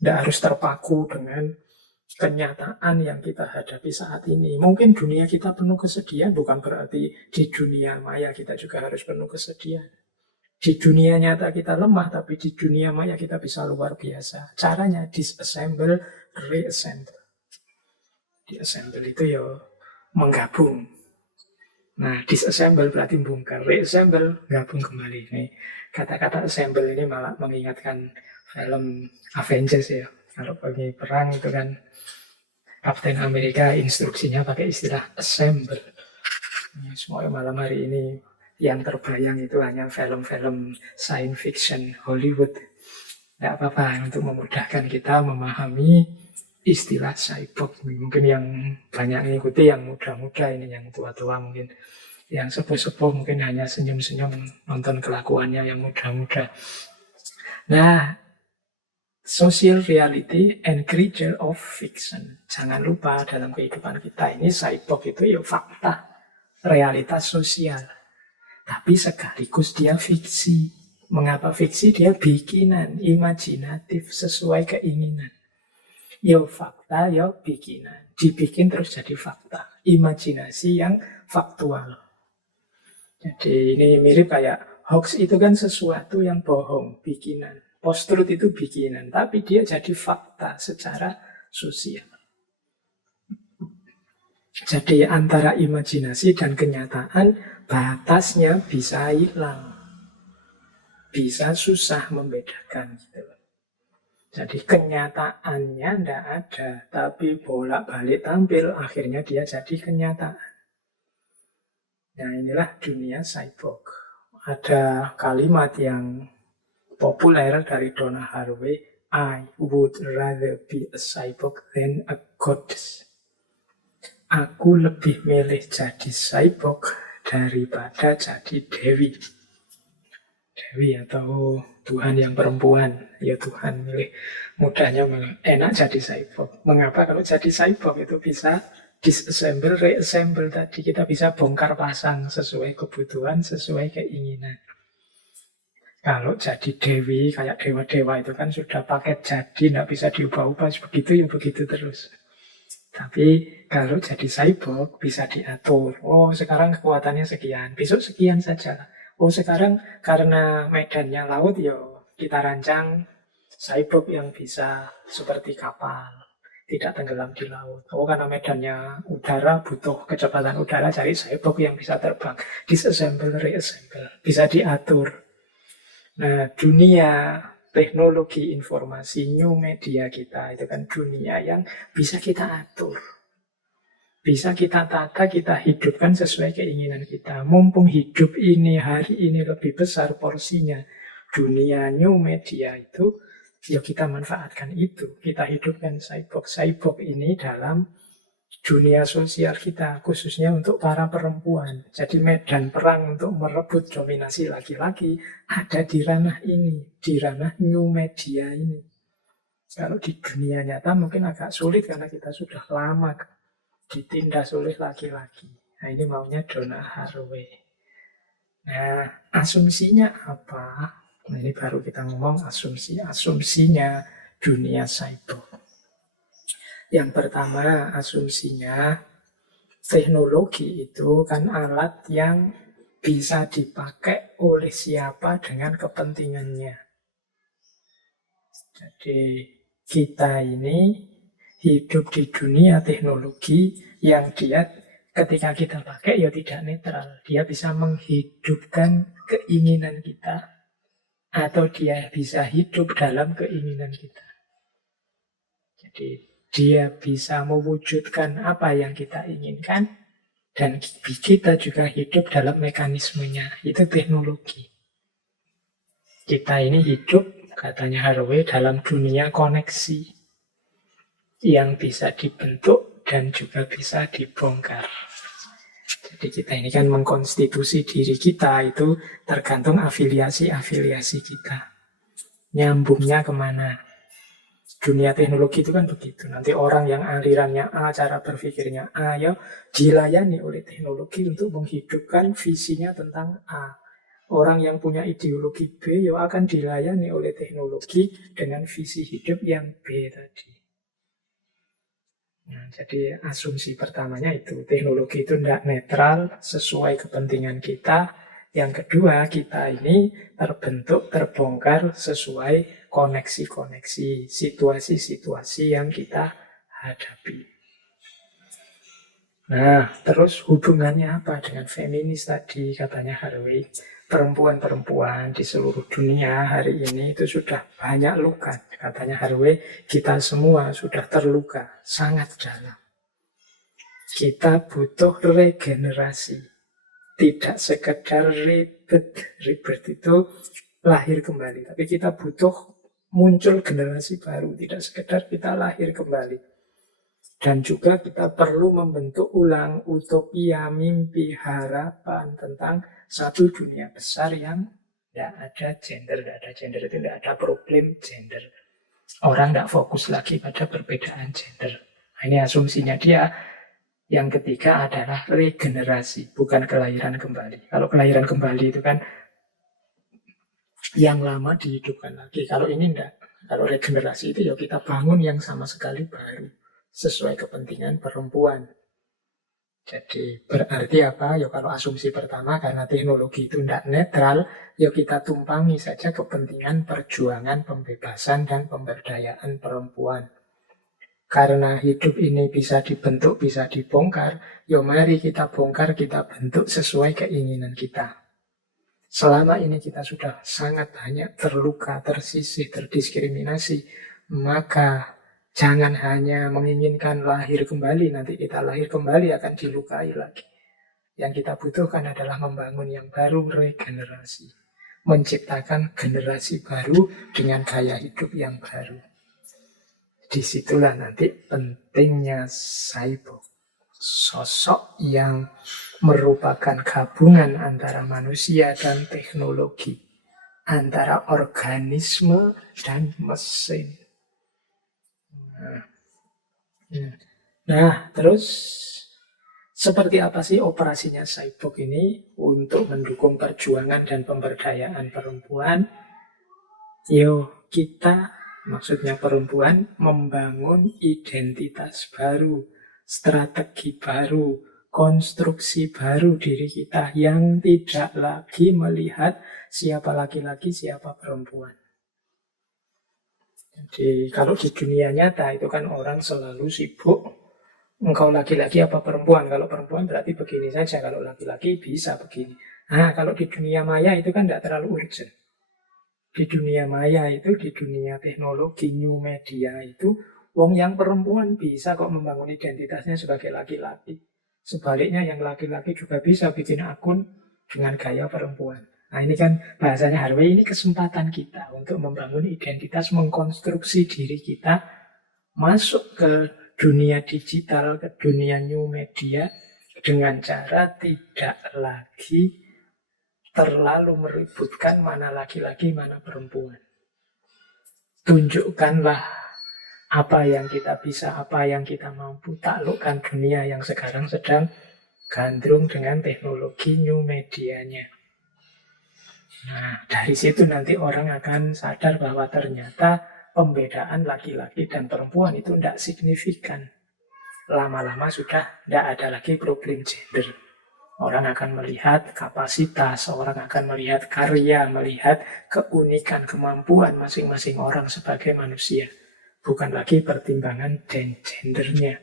Tidak harus terpaku dengan kenyataan yang kita hadapi saat ini. Mungkin dunia kita penuh kesedihan, bukan berarti di dunia maya kita juga harus penuh kesedihan. Di dunia nyata kita lemah, tapi di dunia maya kita bisa luar biasa. Caranya disassemble, reassemble. Disassemble itu ya menggabung. Nah, disassemble berarti bongkar, reassemble gabung kembali. Nih, kata-kata assemble ini malah mengingatkan film Avengers ya. Kalau bagi perang itu kan Kapten Amerika instruksinya pakai istilah assemble. Semua malam hari ini yang terbayang itu hanya film-film science fiction Hollywood. Tidak apa-apa untuk memudahkan kita memahami istilah cyborg. Mungkin yang banyak mengikuti yang muda-muda ini, yang tua-tua mungkin, yang sepuh-sepuh mungkin hanya senyum-senyum nonton kelakuannya yang muda-muda. Nah, social reality and creature of fiction. Jangan lupa dalam kehidupan kita ini cyborg itu ya fakta, realitas sosial. Tapi sekaligus dia fiksi. Mengapa fiksi? Dia bikinan, imajinatif, sesuai keinginan. Ya fakta, ya bikinan. Dibikin terus jadi fakta. Imajinasi yang faktual. Jadi ini mirip kayak hoax itu kan sesuatu yang bohong, bikinan. Post-truth itu bikinan, tapi dia jadi fakta secara sosial. Jadi antara imajinasi dan kenyataan batasnya bisa hilang, bisa susah membedakan gitu. Jadi kenyataannya tidak ada, tapi bolak-balik tampil, akhirnya dia jadi kenyataan. Nah inilah dunia cyborg. Ada kalimat yang populer dari Donna Haraway, I would rather be a cyborg than a goddess. Aku lebih milih jadi cyborg daripada jadi dewi. Dewi atau Tuhan yang perempuan. Ya Tuhan milih, mudahnya enak jadi cyborg. Mengapa kalau jadi cyborg itu bisa disassemble, reassemble tadi. Kita bisa bongkar pasang sesuai kebutuhan, sesuai keinginan. Kalau jadi dewi, kayak dewa-dewa itu kan sudah paket jadi, tidak bisa diubah-ubah. Begitu ya begitu terus. Tapi kalau jadi cyborg bisa diatur. Oh sekarang kekuatannya sekian, besok sekian saja. Oh sekarang karena medannya laut, ya kita rancang cyborg yang bisa seperti kapal, tidak tenggelam di laut. Oh karena medannya udara, butuh kecepatan udara, cari cyborg yang bisa terbang. Disassemble, reassemble, bisa diatur. Nah dunia teknologi informasi, new media kita, itu kan dunia yang bisa kita atur. Bisa kita tata, kita hidupkan sesuai keinginan kita. Mumpung hidup ini, hari ini lebih besar porsinya. Dunia new media itu, ya kita manfaatkan itu. Kita hidupkan cyborg. Cyborg ini dalam dunia sosial kita, khususnya untuk para perempuan. Jadi medan perang untuk merebut dominasi laki-laki ada di ranah ini, di ranah new media ini. Kalau di dunia nyata mungkin agak sulit karena kita sudah lama ditindas oleh laki-laki. Nah ini maunya Donna Haraway. Nah asumsinya apa? Nah ini baru kita ngomong asumsinya dunia cyborg. Yang pertama asumsinya teknologi itu kan alat yang bisa dipakai oleh siapa dengan kepentingannya. Jadi kita ini hidup di dunia teknologi yang dia ketika kita pakai ya tidak netral. Dia bisa menghidupkan keinginan kita atau dia bisa hidup dalam keinginan kita. Jadi dia bisa mewujudkan apa yang kita inginkan dan kita juga hidup dalam mekanismenya. Itu teknologi. Kita ini hidup, katanya Haraway, dalam dunia koneksi yang bisa dibentuk dan juga bisa dibongkar. Jadi kita ini kan mengkonstitusi diri kita itu tergantung afiliasi-afiliasi kita. Nyambungnya kemana? Dunia teknologi itu kan begitu. Nanti orang yang alirannya A, cara berpikirnya A, ya dilayani oleh teknologi untuk menghidupkan visinya tentang A. Orang yang punya ideologi B, ya akan dilayani oleh teknologi dengan visi hidup yang B tadi. Nah, jadi asumsi pertamanya itu, teknologi itu tidak netral, sesuai kepentingan kita. Yang kedua, kita ini terbentuk, terbongkar sesuai koneksi-koneksi, situasi-situasi yang kita hadapi. Nah, terus hubungannya apa dengan feminis tadi, katanya Haraway. Perempuan-perempuan di seluruh dunia hari ini itu sudah banyak luka. Katanya Haraway, kita semua sudah terluka, sangat dalam. Kita butuh regenerasi. Tidak sekedar rebirth itu lahir kembali. Tapi kita butuh muncul generasi baru. Tidak sekedar kita lahir kembali. Dan juga kita perlu membentuk ulang utopia, mimpi, harapan tentang satu dunia besar yang tidak ada gender. Tidak ada gender itu tidak ada problem gender. Orang tidak fokus lagi pada perbedaan gender. Nah, ini asumsinya dia. Yang ketiga adalah regenerasi, bukan kelahiran kembali. Kalau kelahiran kembali itu kan yang lama dihidupkan lagi. Kalau ini enggak. Kalau regenerasi itu ya kita bangun yang sama sekali baru. Sesuai kepentingan perempuan. Jadi berarti apa? Ya kalau asumsi pertama karena teknologi itu enggak netral, ya kita tumpangi saja kepentingan perjuangan, pembebasan, dan pemberdayaan perempuan. Karena hidup ini bisa dibentuk, bisa dibongkar, yo mari kita bongkar, kita bentuk sesuai keinginan kita. Selama ini kita sudah sangat banyak terluka, tersisih, terdiskriminasi, maka jangan hanya menginginkan lahir kembali, nanti kita lahir kembali akan dilukai lagi. Yang kita butuhkan adalah membangun yang baru, regenerasi. Menciptakan generasi baru dengan gaya hidup yang baru. Disitulah nanti pentingnya cyborg. Sosok yang merupakan gabungan antara manusia dan teknologi. Antara organisme dan mesin. Nah, terus seperti apa sih operasinya cyborg ini untuk mendukung perjuangan dan pemberdayaan perempuan? Kita, maksudnya perempuan, membangun identitas baru, strategi baru, konstruksi baru diri kita yang tidak lagi melihat siapa laki-laki, siapa perempuan. Jadi kalau di dunia nyata itu kan orang selalu sibuk, engkau laki-laki apa perempuan? Kalau perempuan berarti begini saja, kalau laki-laki bisa begini. Nah, kalau di dunia maya itu kan tidak terlalu urgent. Di dunia maya itu, di dunia teknologi, new media itu, wong yang perempuan bisa kok membangun identitasnya sebagai laki-laki. Sebaliknya yang laki-laki juga bisa bikin akun dengan gaya perempuan. Nah ini kan bahasanya Harvey, ini kesempatan kita untuk membangun identitas, mengkonstruksi diri kita, masuk ke dunia digital, ke dunia new media, dengan cara tidak lagi terlalu meributkan mana laki-laki, mana perempuan. Tunjukkanlah apa yang kita bisa, apa yang kita mampu. Taklukkan dunia yang sekarang sedang gandrung dengan teknologi new medianya. Nah, dari situ nanti orang akan sadar bahwa ternyata pembedaan laki-laki dan perempuan itu tidak signifikan. Lama-lama sudah tidak ada lagi problem gender. Orang akan melihat kapasitas, orang akan melihat karya, melihat keunikan, kemampuan masing-masing orang sebagai manusia. Bukan lagi pertimbangan gendernya.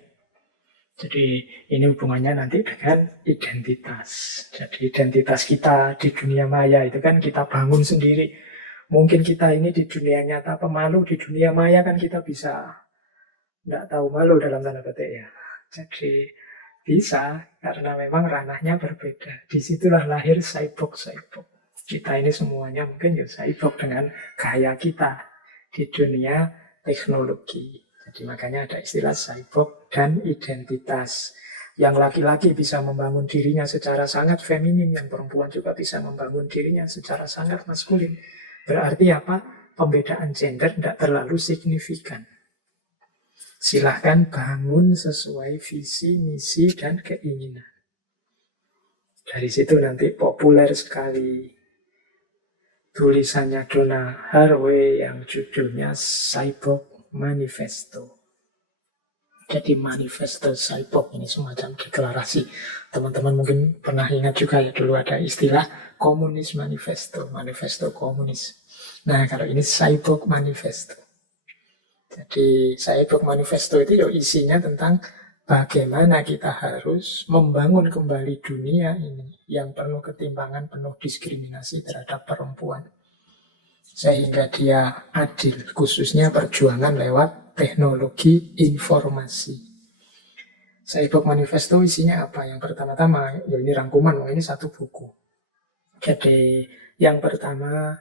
Jadi ini hubungannya nanti dengan identitas. Jadi identitas kita di dunia maya itu kan kita bangun sendiri. Mungkin kita ini di dunia nyata pemalu, di dunia maya kan kita bisa tidak tahu malu dalam tanda petik ya. Jadi bisa, karena memang ranahnya berbeda. Disitulah lahir cyborg-cyborg. Kita ini semuanya mungkin ya cyborg dengan gaya kita di dunia teknologi. Jadi makanya ada istilah cyborg dan identitas. Yang laki-laki bisa membangun dirinya secara sangat feminin, yang perempuan juga bisa membangun dirinya secara sangat maskulin. Berarti apa? Pembedaan gender tidak terlalu signifikan. Silahkan bangun sesuai visi, misi, dan keinginan. Dari situ nanti populer sekali tulisannya Donna Haraway yang judulnya Cyborg Manifesto. Jadi manifesto cyborg ini semacam deklarasi. Teman-teman mungkin pernah ingat juga ya, dulu ada istilah komunis manifesto, manifesto komunis. Nah kalau ini cyborg manifesto. Jadi cyborg manifesto itu ya isinya tentang bagaimana kita harus membangun kembali dunia ini yang penuh ketimpangan, penuh diskriminasi terhadap perempuan. Sehingga dia adil, khususnya perjuangan lewat teknologi informasi. Cyborg manifesto isinya apa? Yang pertama-tama, ya ini rangkuman, ini satu buku. Jadi yang pertama,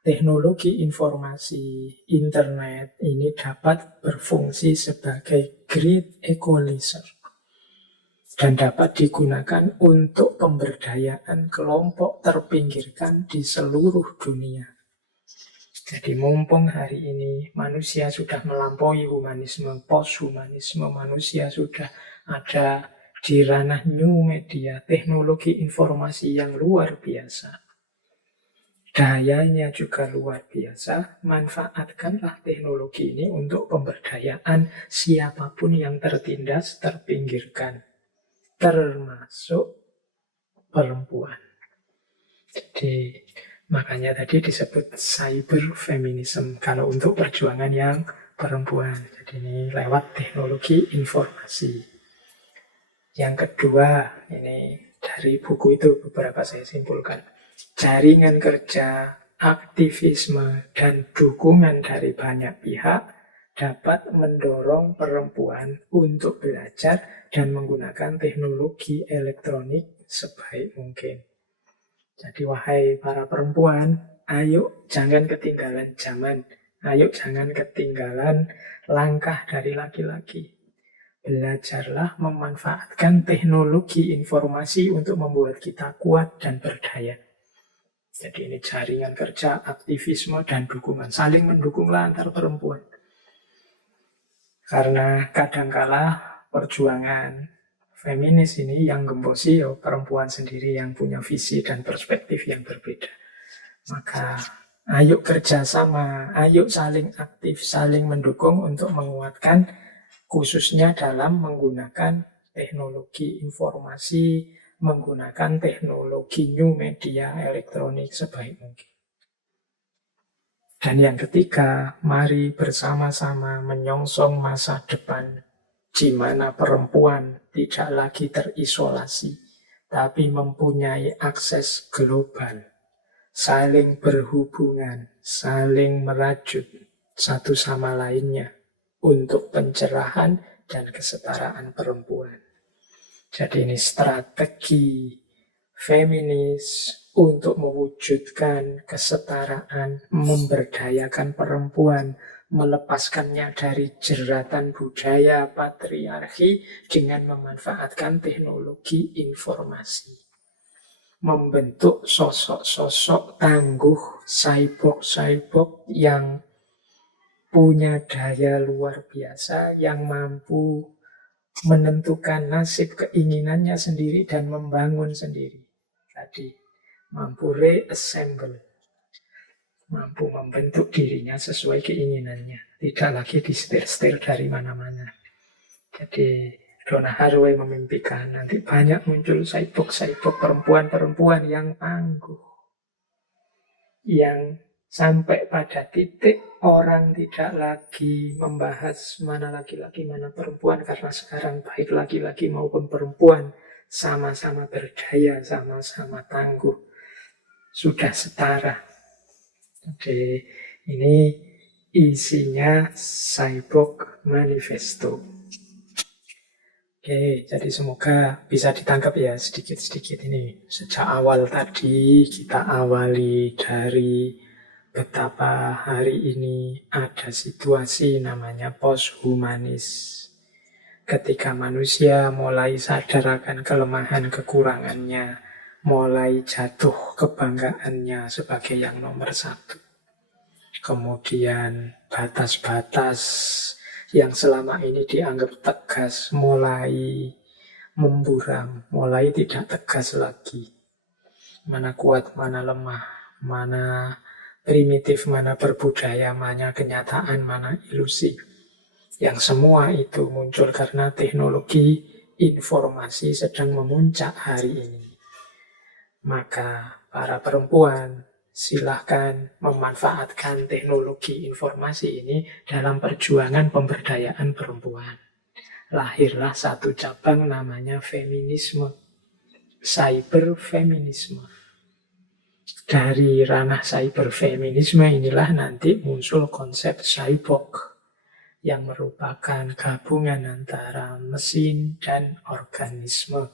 teknologi informasi internet ini dapat berfungsi sebagai great equalizer dan dapat digunakan untuk pemberdayaan kelompok terpinggirkan di seluruh dunia. Jadi mumpung hari ini manusia sudah melampaui humanisme, posthumanisme, manusia sudah ada di ranah new media, teknologi informasi yang luar biasa. Dayanya juga luar biasa, manfaatkanlah teknologi ini untuk pemberdayaan siapapun yang tertindas, terpinggirkan, termasuk perempuan. Jadi makanya tadi disebut cyber feminism, kalau untuk perjuangan yang perempuan. Jadi ini lewat teknologi informasi. Yang kedua, ini dari buku itu beberapa saya simpulkan. Jaringan kerja, aktivisme, dan dukungan dari banyak pihak dapat mendorong perempuan untuk belajar dan menggunakan teknologi elektronik sebaik mungkin. Jadi wahai para perempuan, ayo jangan ketinggalan zaman. Ayo jangan ketinggalan langkah dari laki-laki. Belajarlah memanfaatkan teknologi informasi untuk membuat kita kuat dan berdaya. Jadi ini jaringan kerja, aktivisme, dan dukungan. Saling mendukunglah antar perempuan. Karena kadangkala perjuangan feminis ini yang gembosi perempuan sendiri yang punya visi dan perspektif yang berbeda. Maka ayo kerjasama, ayo saling aktif, saling mendukung untuk menguatkan khususnya dalam menggunakan teknologi informasi, menggunakan teknologi new media elektronik sebaik mungkin. Dan yang ketiga, mari bersama-sama menyongsong masa depan di mana perempuan tidak lagi terisolasi, tapi mempunyai akses global, saling berhubungan, saling merajut satu sama lainnya untuk pencerahan dan kesetaraan perempuan. Jadi ini strategi feminis untuk mewujudkan kesetaraan, memberdayakan perempuan, melepaskannya dari jeratan budaya patriarki dengan memanfaatkan teknologi informasi. Membentuk sosok-sosok tangguh, cyborg-cyborg yang punya daya luar biasa, yang mampu menentukan nasib keinginannya sendiri dan membangun sendiri. Tadi, mampu reassemble, mampu membentuk dirinya sesuai keinginannya, tidak lagi disetir-setir dari mana-mana. Jadi Donna Haraway memimpikan nanti banyak muncul cyborg-cyborg perempuan-perempuan yang tangguh, yang sampai pada titik orang tidak lagi membahas mana laki-laki, mana perempuan, karena sekarang baik laki-laki maupun perempuan sama-sama berdaya, sama-sama tangguh, sudah setara. Jadi ini isinya Cyborg Manifesto. Oke, jadi semoga bisa ditangkap ya sedikit-sedikit ini. Sejak awal tadi kita awali dari betapa hari ini ada situasi namanya posthumanis. Ketika manusia mulai sadar akan kelemahan kekurangannya, mulai jatuh kebanggaannya sebagai yang nomor satu. Kemudian batas-batas yang selama ini dianggap tegas mulai memburam, mulai tidak tegas lagi. Mana kuat, mana lemah, mana primitif, mana berbudaya, mana kenyataan, mana ilusi. Yang semua itu muncul karena teknologi informasi sedang memuncak hari ini. Maka para perempuan silahkan memanfaatkan teknologi informasi ini dalam perjuangan pemberdayaan perempuan. Lahirlah satu cabang namanya feminisme, cyberfeminisme. Dari ranah cyberfeminisme inilah nanti muncul konsep cyborg yang merupakan gabungan antara mesin dan organisme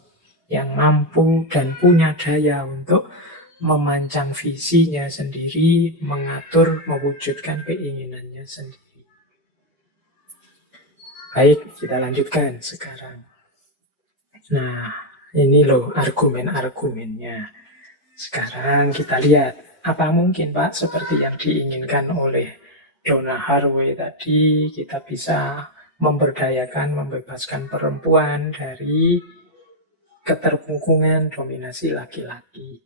yang mampu dan punya daya untuk memancang visinya sendiri, mengatur, mewujudkan keinginannya sendiri. Baik, kita lanjutkan sekarang. Nah, ini loh argumen-argumennya. Sekarang kita lihat, apa mungkin Pak seperti yang diinginkan oleh Donna Haraway tadi, kita bisa memberdayakan, membebaskan perempuan dari keterkungkungan dominasi laki-laki.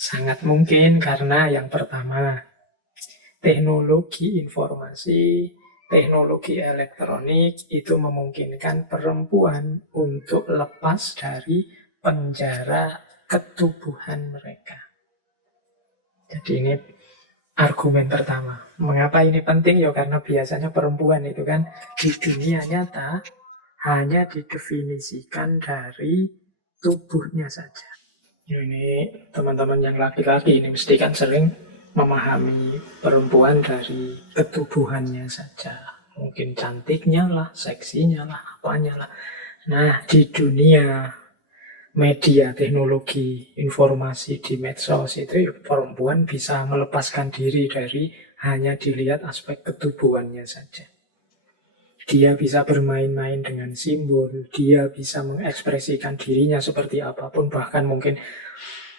Sangat mungkin karena yang pertama, teknologi informasi, teknologi elektronik itu memungkinkan perempuan untuk lepas dari penjara ketubuhan mereka. Jadi ini argumen pertama. Mengapa ini penting? Ya karena biasanya perempuan itu kan di dunia nyata hanya didefinisikan dari tubuhnya saja. Ini teman-teman yang laki-laki ini mesti kan sering memahami perempuan dari ketubuhannya saja. Mungkin cantiknya lah, seksinya lah, apanya lah. Nah, di dunia media, teknologi, informasi di medsos itu perempuan bisa melepaskan diri dari hanya dilihat aspek ketubuhannya saja. Dia bisa bermain-main dengan simbol, dia bisa mengekspresikan dirinya seperti apapun, bahkan mungkin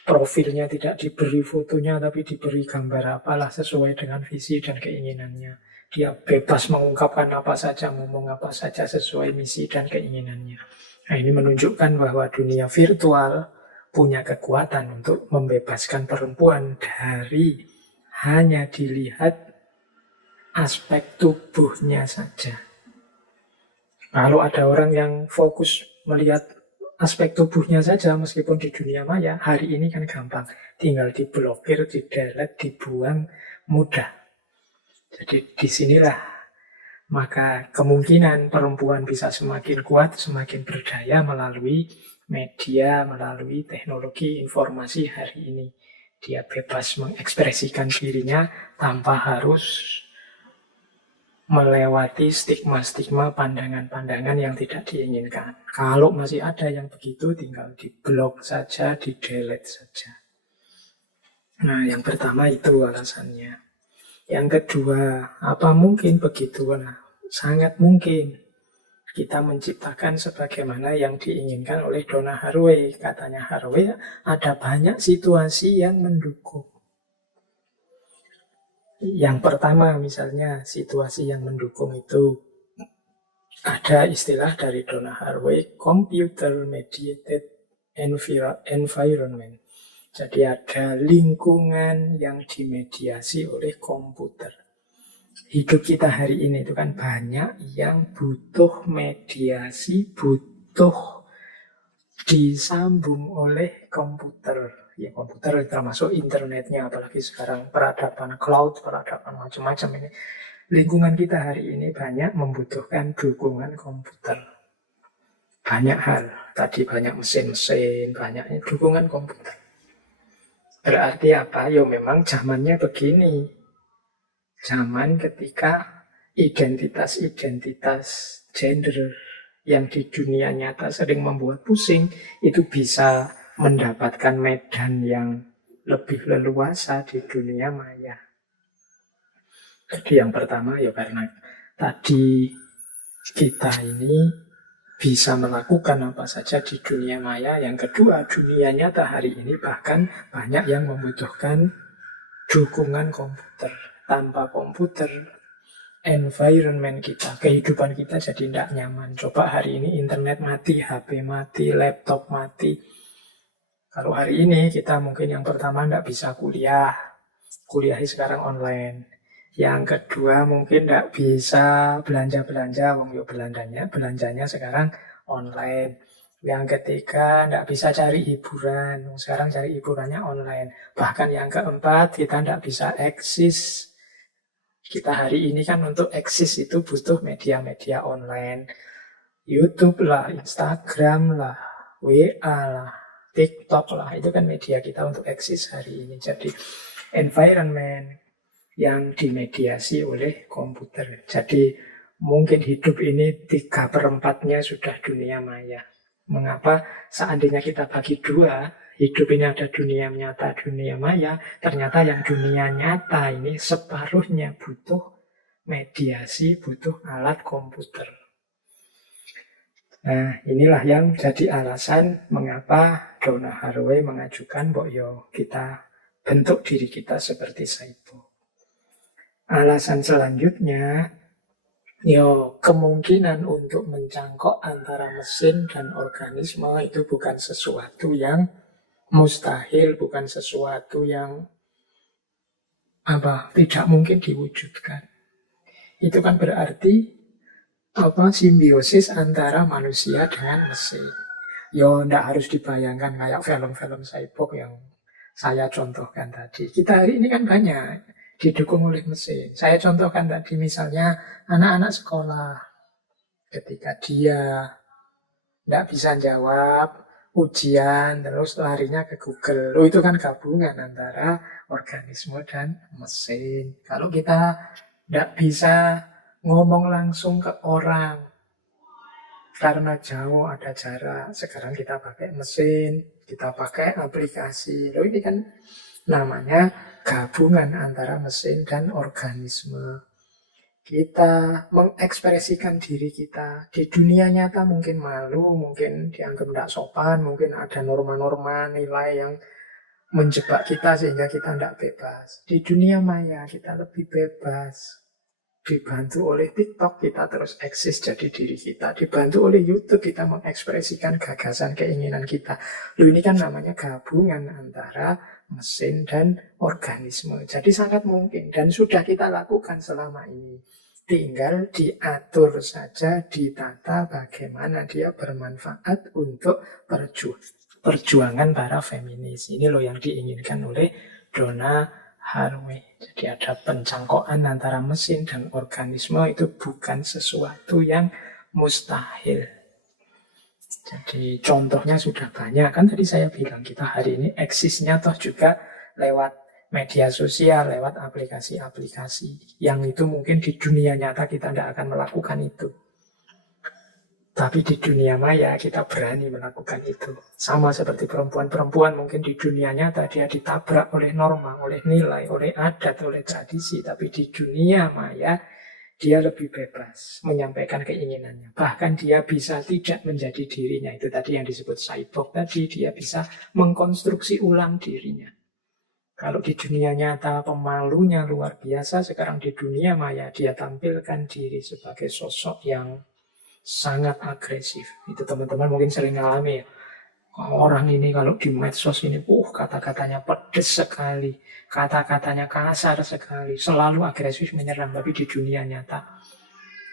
profilnya tidak diberi fotonya, tapi diberi gambar apalah sesuai dengan visi dan keinginannya. Dia bebas mengungkapkan apa saja, ngomong apa saja sesuai misi dan keinginannya. Nah, ini menunjukkan bahwa dunia virtual punya kekuatan untuk membebaskan perempuan dari hanya dilihat aspek tubuhnya saja. Kalau ada orang yang fokus melihat aspek tubuhnya saja meskipun di dunia maya, hari ini kan gampang. Tinggal diblokir, di-delete, dibuang, mudah. Jadi disinilah maka kemungkinan perempuan bisa semakin kuat, semakin berdaya melalui media, melalui teknologi informasi hari ini. Dia bebas mengekspresikan dirinya tanpa harus melewati stigma-stigma pandangan-pandangan yang tidak diinginkan. Kalau masih ada yang begitu, tinggal di-blok saja, di-delete saja. Nah, yang pertama itu alasannya. Yang kedua, apa mungkin begitu? Nah, sangat mungkin. Kita menciptakan sebagaimana yang diinginkan oleh Donna Haraway. Katanya Haraway, ada banyak situasi yang mendukung. Yang pertama misalnya situasi yang mendukung itu ada istilah dari Donna Haraway, computer mediated environment. Jadi ada lingkungan yang dimediasi oleh komputer. Hidup kita hari ini itu kan banyak yang butuh mediasi, butuh disambung oleh komputer. Ya komputer termasuk internetnya, apalagi sekarang peradaban cloud, peradaban macam-macam ini. Lingkungan kita hari ini banyak membutuhkan dukungan komputer. Banyak hal, tadi banyak mesin-mesin, banyak dukungan komputer. Berarti apa? Ya memang zamannya begini. Zaman ketika identitas-identitas gender yang di dunia nyata sering membuat pusing, itu bisa mendapatkan medan yang lebih leluasa di dunia maya. Jadi yang pertama ya karena tadi kita ini bisa melakukan apa saja di dunia maya. Yang kedua, dunia nyata hari ini bahkan banyak yang membutuhkan dukungan komputer. Tanpa komputer, environment kita, kehidupan kita jadi tidak nyaman. Coba hari ini internet mati, HP mati, laptop mati. Kalau hari ini kita mungkin yang pertama tidak bisa kuliah. Kuliahnya sekarang online. Yang kedua mungkin tidak bisa belanja-belanja. Wong yo belanjanya sekarang online. Yang ketiga tidak bisa cari hiburan. Sekarang cari hiburannya online. Bahkan yang keempat kita tidak bisa eksis. Kita hari ini kan untuk eksis itu butuh media-media online. YouTube lah, Instagram lah, WA lah, TikTok lah, itu kan media kita untuk eksis hari ini. Jadi environment yang dimediasi oleh komputer. Jadi mungkin hidup ini 3/4-nya sudah dunia maya. Mengapa seandainya kita bagi dua, hidup ini ada dunia nyata, dunia maya, ternyata yang dunia nyata ini separuhnya butuh mediasi, butuh alat komputer. Nah, inilah yang jadi alasan mengapa Donna Haraway mengajukan bahwa yo kita bentuk diri kita seperti cyborg. Alasan selanjutnya, yo kemungkinan untuk mencangkok antara mesin dan organisme itu bukan sesuatu yang mustahil, bukan sesuatu yang tidak mungkin diwujudkan. Itu kan berarti simbiosis antara manusia dengan mesin. Yo, ndak harus dibayangkan kayak film-film cyborg yang saya contohkan tadi. Kita hari ini kan banyak didukung oleh mesin. Saya contohkan tadi misalnya anak-anak sekolah, ketika dia tidak bisa jawab ujian, terus larinya ke Google. Itu kan gabungan antara organisme dan mesin. Kalau kita tidak bisa ngomong langsung ke orang, karena jauh ada jarak, sekarang kita pakai mesin, kita pakai aplikasi. Loh, ini kan namanya gabungan antara mesin dan organisme. Kita mengekspresikan diri kita di dunia nyata, mungkin malu, mungkin dianggap tidak sopan, mungkin ada norma-norma nilai yang menjebak kita sehingga kita tidak bebas. Di dunia maya kita lebih bebas. Dibantu oleh TikTok kita terus eksis jadi diri kita. Dibantu oleh YouTube kita mengekspresikan gagasan keinginan kita. Loh, ini kan namanya gabungan antara mesin dan organisme. Jadi sangat mungkin dan sudah kita lakukan selama ini. Tinggal diatur saja, ditata bagaimana dia bermanfaat untuk perjuangan para feminis. Ini loh yang diinginkan oleh Donna Haraway. Jadi ada pencangkokan antara mesin dan organisme, itu bukan sesuatu yang mustahil. Jadi contohnya sudah banyak. Kan tadi saya bilang kita hari ini eksisnya toh juga lewat media sosial, lewat aplikasi-aplikasi. Yang itu mungkin di dunia nyata kita tidak akan melakukan itu. Tapi di dunia maya kita berani melakukan itu. Sama seperti perempuan-perempuan mungkin di dunia nyata dia ditabrak oleh norma, oleh nilai, oleh adat, oleh tradisi. Tapi di dunia maya dia lebih bebas menyampaikan keinginannya. Bahkan dia bisa tidak menjadi dirinya. Itu tadi yang disebut cyborg tadi. Dia bisa mengkonstruksi ulang dirinya. Kalau di dunia nyata pemalunya luar biasa, sekarang di dunia maya dia tampilkan diri sebagai sosok yang sangat agresif. Itu teman-teman mungkin sering ngalami ya. Orang ini kalau di medsos ini, kata-katanya pedes sekali, kata-katanya kasar sekali, selalu agresif menyerang. Tapi di dunia nyata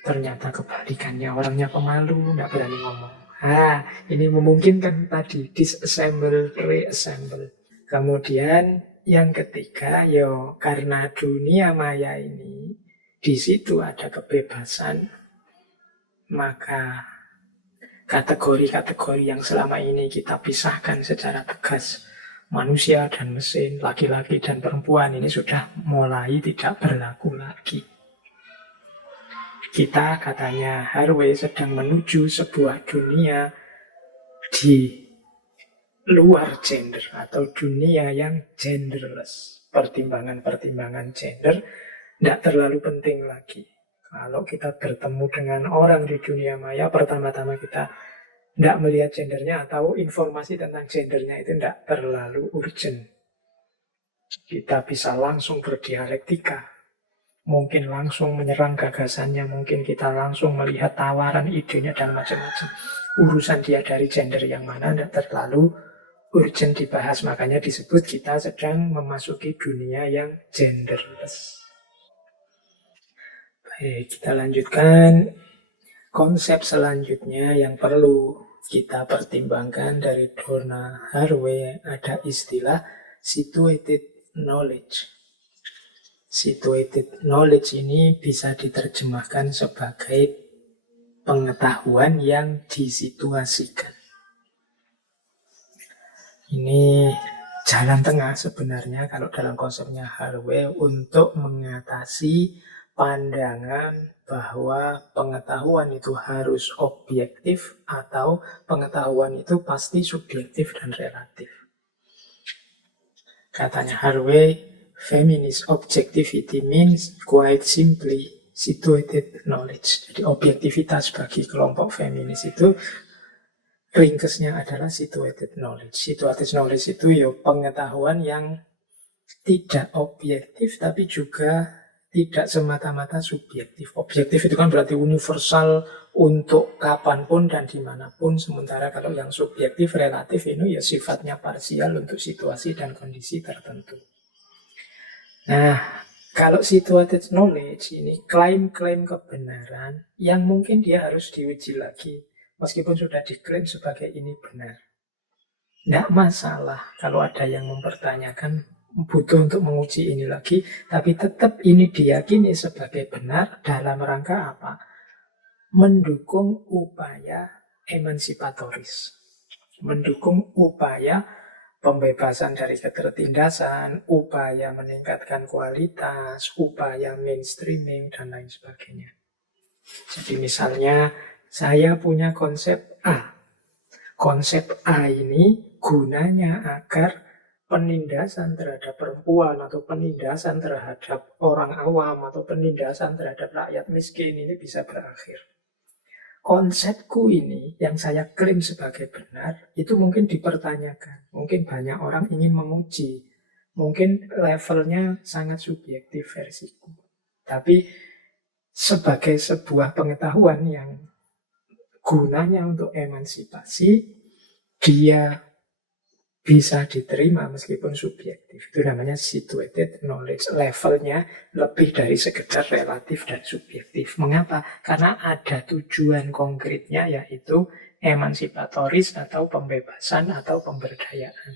ternyata kebalikannya, orangnya pemalu, tidak berani ngomong. Ini memungkinkan tadi disassemble, reassemble. Kemudian yang ketiga, karena dunia maya ini di situ ada kebebasan, maka kategori-kategori yang selama ini kita pisahkan secara tegas, manusia dan mesin, laki-laki dan perempuan, ini sudah mulai tidak berlaku lagi. Kita, katanya Haraway, sedang menuju sebuah dunia di luar gender atau dunia yang genderless. Pertimbangan-pertimbangan gender tidak terlalu penting lagi. Kalau kita bertemu dengan orang di dunia maya, pertama-tama kita tidak melihat gendernya atau informasi tentang gendernya itu tidak terlalu urgent. Kita bisa langsung berdialektika, mungkin langsung menyerang gagasannya, mungkin kita langsung melihat tawaran idenya dan macam-macam. Urusan dia dari gender yang mana tidak terlalu urgent dibahas, makanya disebut kita sedang memasuki dunia yang genderless. Kita lanjutkan konsep selanjutnya yang perlu kita pertimbangkan dari Donna Haraway. Ada istilah situated knowledge. Situated knowledge ini bisa diterjemahkan sebagai pengetahuan yang disituasikan. Ini jalan tengah sebenarnya kalau dalam konsepnya Haraway untuk mengatasi pandangan bahwa pengetahuan itu harus objektif atau pengetahuan itu pasti subjektif dan relatif. Katanya Haraway, feminist objectivity means quite simply situated knowledge. Jadi objektivitas bagi kelompok feminis itu ringkesnya adalah situated knowledge. Situated knowledge itu pengetahuan yang tidak objektif tapi juga tidak semata-mata subjektif. Objektif itu kan berarti universal untuk kapanpun dan dimanapun. Sementara kalau yang subjektif, relatif ini sifatnya parsial untuk situasi dan kondisi tertentu. Nah, kalau situated knowledge ini klaim-klaim kebenaran yang mungkin dia harus diuji lagi. Meskipun sudah diklaim sebagai ini benar. Tidak masalah kalau ada yang mempertanyakan, butuh untuk menguji ini lagi, tapi tetap ini diyakini sebagai benar dalam rangka apa? Mendukung upaya emansipatoris, mendukung upaya pembebasan dari ketertindasan, upaya meningkatkan kualitas, upaya mainstreaming, dan lain sebagainya. Jadi misalnya saya punya konsep A. Konsep A ini gunanya agar penindasan terhadap perempuan atau penindasan terhadap orang awam atau penindasan terhadap rakyat miskin ini bisa berakhir. Konsepku ini yang saya klaim sebagai benar itu mungkin dipertanyakan. Mungkin banyak orang ingin menguji. Mungkin levelnya sangat subjektif versiku. Tapi sebagai sebuah pengetahuan yang gunanya untuk emansipasi, dia bisa diterima meskipun subjektif. Itu namanya situated knowledge. Levelnya lebih dari sekedar relatif dan subjektif. Mengapa? Karena ada tujuan konkretnya, yaitu emansipatoris atau pembebasan atau pemberdayaan.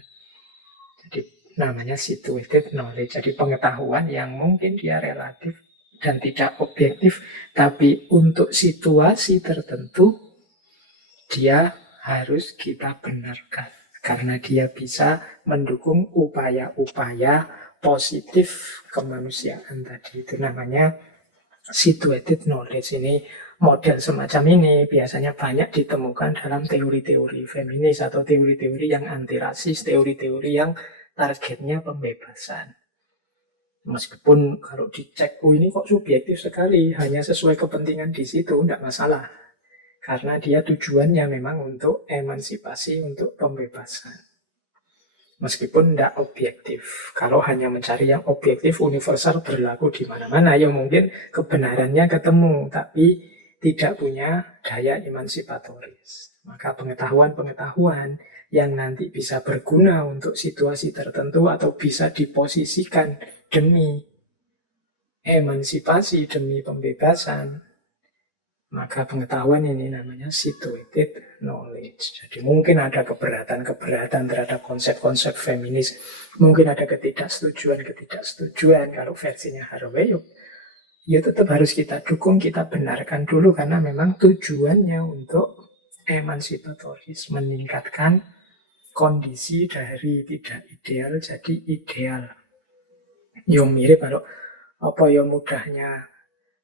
Jadi namanya situated knowledge. Jadi pengetahuan yang mungkin dia relatif dan tidak objektif, tapi untuk situasi tertentu dia harus kita benarkan. Karena dia bisa mendukung upaya-upaya positif kemanusiaan tadi. Itu namanya situated knowledge. Ini model semacam ini biasanya banyak ditemukan dalam teori-teori feminis atau teori-teori yang anti rasis, teori-teori yang targetnya pembebasan. Meskipun kalau dicek, ini kok subjektif sekali, hanya sesuai kepentingan di situ, tidak masalah. Karena dia tujuannya memang untuk emansipasi, untuk pembebasan. Meskipun tidak objektif. Kalau hanya mencari yang objektif, universal, berlaku di mana-mana, ya mungkin kebenarannya ketemu, tapi tidak punya daya emansipatoris. Maka pengetahuan-pengetahuan yang nanti bisa berguna untuk situasi tertentu atau bisa diposisikan demi emansipasi, demi pembebasan, maka pengetahuan ini namanya situated knowledge. Jadi mungkin ada keberatan-keberatan terhadap konsep-konsep feminis. Mungkin ada ketidaksetujuan kalau versinya Haraway. Ya tetap harus kita dukung, kita benarkan dulu. Karena memang tujuannya untuk emansipatoris, meningkatkan kondisi dari tidak ideal jadi ideal. Yang mirip kalau mudahnya.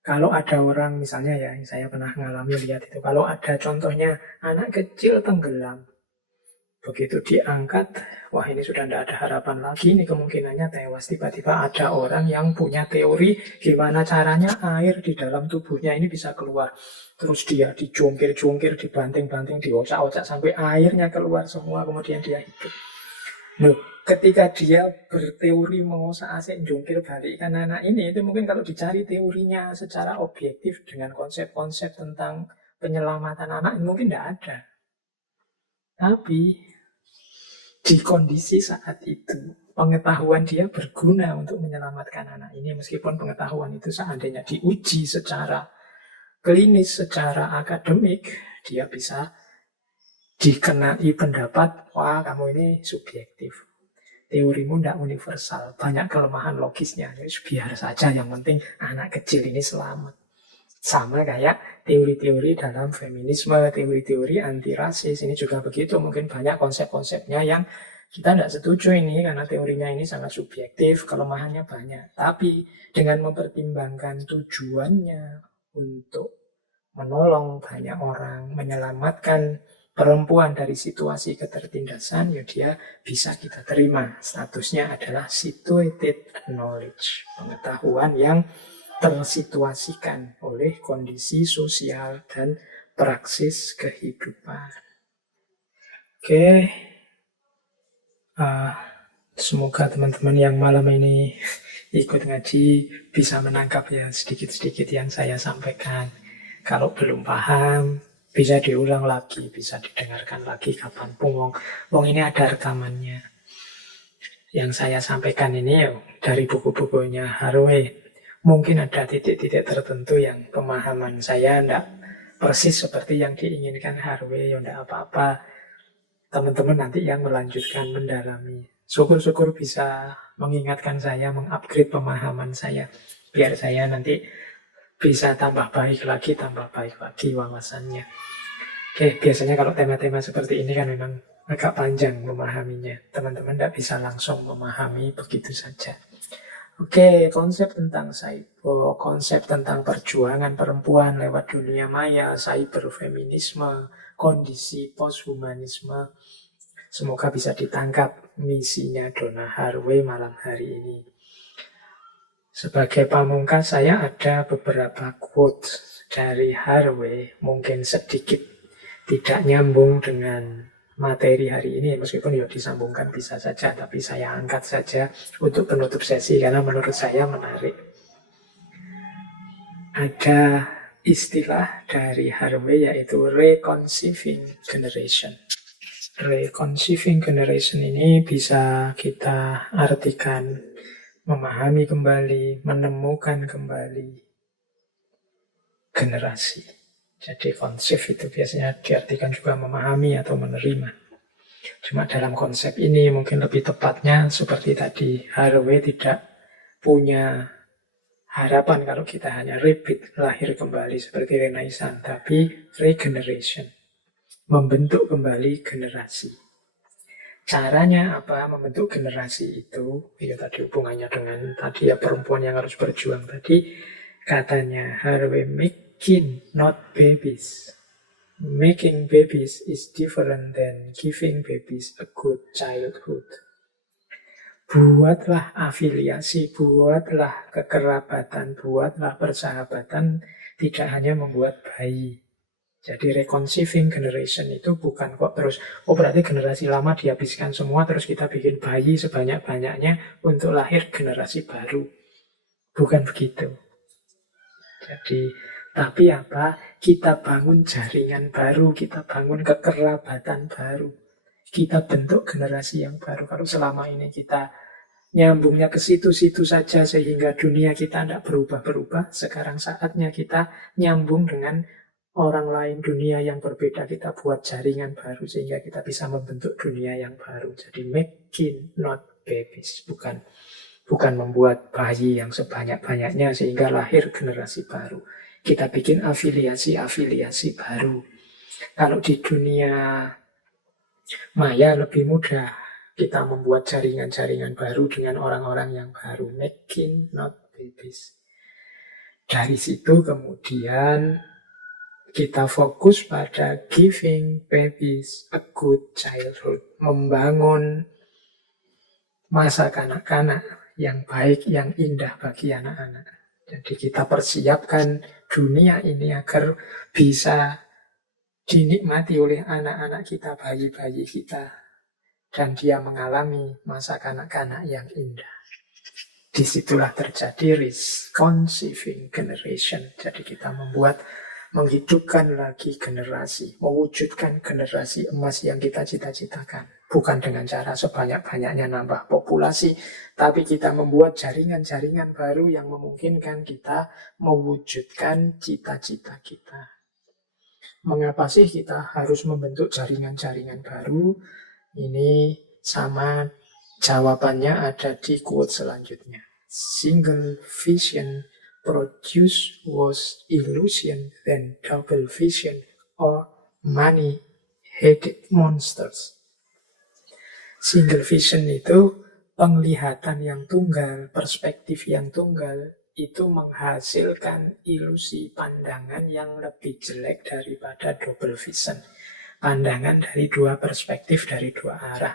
Kalau ada orang misalnya ya, saya pernah ngalami lihat itu, kalau ada contohnya anak kecil tenggelam, begitu diangkat, wah ini sudah tidak ada harapan lagi, ini kemungkinannya tewas. Tiba-tiba ada orang yang punya teori gimana caranya air di dalam tubuhnya ini bisa keluar. Terus dia dicungkir-cungkir, dibanting-banting, diocak-ocak sampai airnya keluar semua, kemudian dia hidup. Loh, ketika dia berteori mengosak-asik jungkir balikkan anak ini, itu mungkin kalau dicari teorinya secara objektif dengan konsep-konsep tentang penyelamatan anak, mungkin tidak ada. Tapi di kondisi saat itu, pengetahuan dia berguna untuk menyelamatkan anak ini, meskipun pengetahuan itu seandainya diuji secara klinis, secara akademik, dia bisa dikenai pendapat, wah kamu ini subjektif. Teorimu tidak universal, banyak kelemahan logisnya. Biar saja, yang penting anak kecil ini selamat. Sama kayak teori-teori dalam feminisme, teori-teori anti rasis, ini juga begitu. Mungkin banyak konsep-konsepnya yang kita tidak setuju ini, karena teorinya ini sangat subjektif, kelemahannya banyak. Tapi dengan mempertimbangkan tujuannya untuk menolong banyak orang, menyelamatkan perempuan dari situasi ketertindasan, ya dia bisa kita terima. Statusnya adalah situated knowledge, pengetahuan yang tersituasikan oleh kondisi sosial dan praksis kehidupan. Oke, semoga teman-teman yang malam ini ikut ngaji bisa menangkap ya sedikit-sedikit yang saya sampaikan. Kalau belum paham, bisa diulang lagi, bisa didengarkan lagi kapanpun. Wong ini ada rekamannya. Yang saya sampaikan ini dari buku-bukunya Haraway. Mungkin ada titik-titik tertentu yang pemahaman saya tidak persis seperti yang diinginkan Haraway, ya tidak apa-apa. Teman-teman nanti yang melanjutkan mendalami. Syukur-syukur bisa mengingatkan saya, mengupgrade pemahaman saya. Biar saya nanti bisa tambah baik lagi wawasannya. Oke, biasanya kalau tema-tema seperti ini kan memang agak panjang memahaminya. Teman-teman tidak bisa langsung memahami begitu saja. Oke, konsep tentang cyber, konsep tentang perjuangan perempuan lewat dunia maya, cyberfeminisme, kondisi posthumanisme. Semoga bisa ditangkap misinya Donna Haraway malam hari ini. Sebagai pamungkas saya ada beberapa quote dari Haraway, mungkin sedikit tidak nyambung dengan materi hari ini, meskipun ya disambungkan bisa saja, tapi saya angkat saja untuk penutup sesi karena menurut saya menarik. Ada istilah dari Haraway yaitu reconceiving generation. Reconceiving generation ini bisa kita artikan memahami kembali, menemukan kembali generasi. Jadi conceive itu biasanya diartikan juga memahami atau menerima. Cuma dalam konsep ini mungkin lebih tepatnya seperti tadi, Haraway tidak punya harapan kalau kita hanya repeat, lahir kembali seperti Renaissance, tapi regeneration, membentuk kembali generasi. Caranya apa membentuk generasi itu? Ya tadi hubungannya dengan tadi ya perempuan yang harus berjuang tadi. Katanya Haraway, making not babies. Making babies is different than giving babies a good childhood. Buatlah afiliasi, buatlah kekerabatan, buatlah persahabatan, tidak hanya membuat bayi. Jadi reconceiving generation itu bukan kok terus, berarti generasi lama dihabiskan semua, terus kita bikin bayi sebanyak-banyaknya untuk lahir generasi baru. Bukan begitu. Jadi, tapi apa? Kita bangun jaringan baru, kita bangun kekerabatan baru. Kita bentuk generasi yang baru. Kalau selama ini kita nyambungnya ke situ-situ saja sehingga dunia kita tidak berubah-berubah, sekarang saatnya kita nyambung dengan orang lain, dunia yang berbeda, kita buat jaringan baru sehingga kita bisa membentuk dunia yang baru. Jadi making not babies, bukan membuat bayi yang sebanyak-banyaknya sehingga lahir generasi baru. Kita bikin afiliasi-afiliasi baru. Kalau di dunia maya lebih mudah, kita membuat jaringan-jaringan baru dengan orang-orang yang baru. Making not babies. Dari situ kemudian kita fokus pada giving babies a good childhood. Membangun masa kanak-kanak yang baik, yang indah bagi anak-anak. Jadi kita persiapkan dunia ini agar bisa dinikmati oleh anak-anak kita, bayi-bayi kita. Dan dia mengalami masa kanak-kanak yang indah. Disitulah terjadi reconceiving generation. Jadi kita menghidupkan lagi generasi, mewujudkan generasi emas yang kita cita-citakan. Bukan dengan cara sebanyak-banyaknya nambah populasi, tapi kita membuat jaringan-jaringan baru yang memungkinkan kita mewujudkan cita-cita kita. Mengapa sih kita harus membentuk jaringan-jaringan baru? Ini sama jawabannya ada di quote selanjutnya. Single vision produce was illusion, then double vision or money-headed monsters. Single vision itu penglihatan yang tunggal, perspektif yang tunggal, itu menghasilkan ilusi pandangan yang lebih jelek daripada double vision. Pandangan dari dua perspektif, dari dua arah.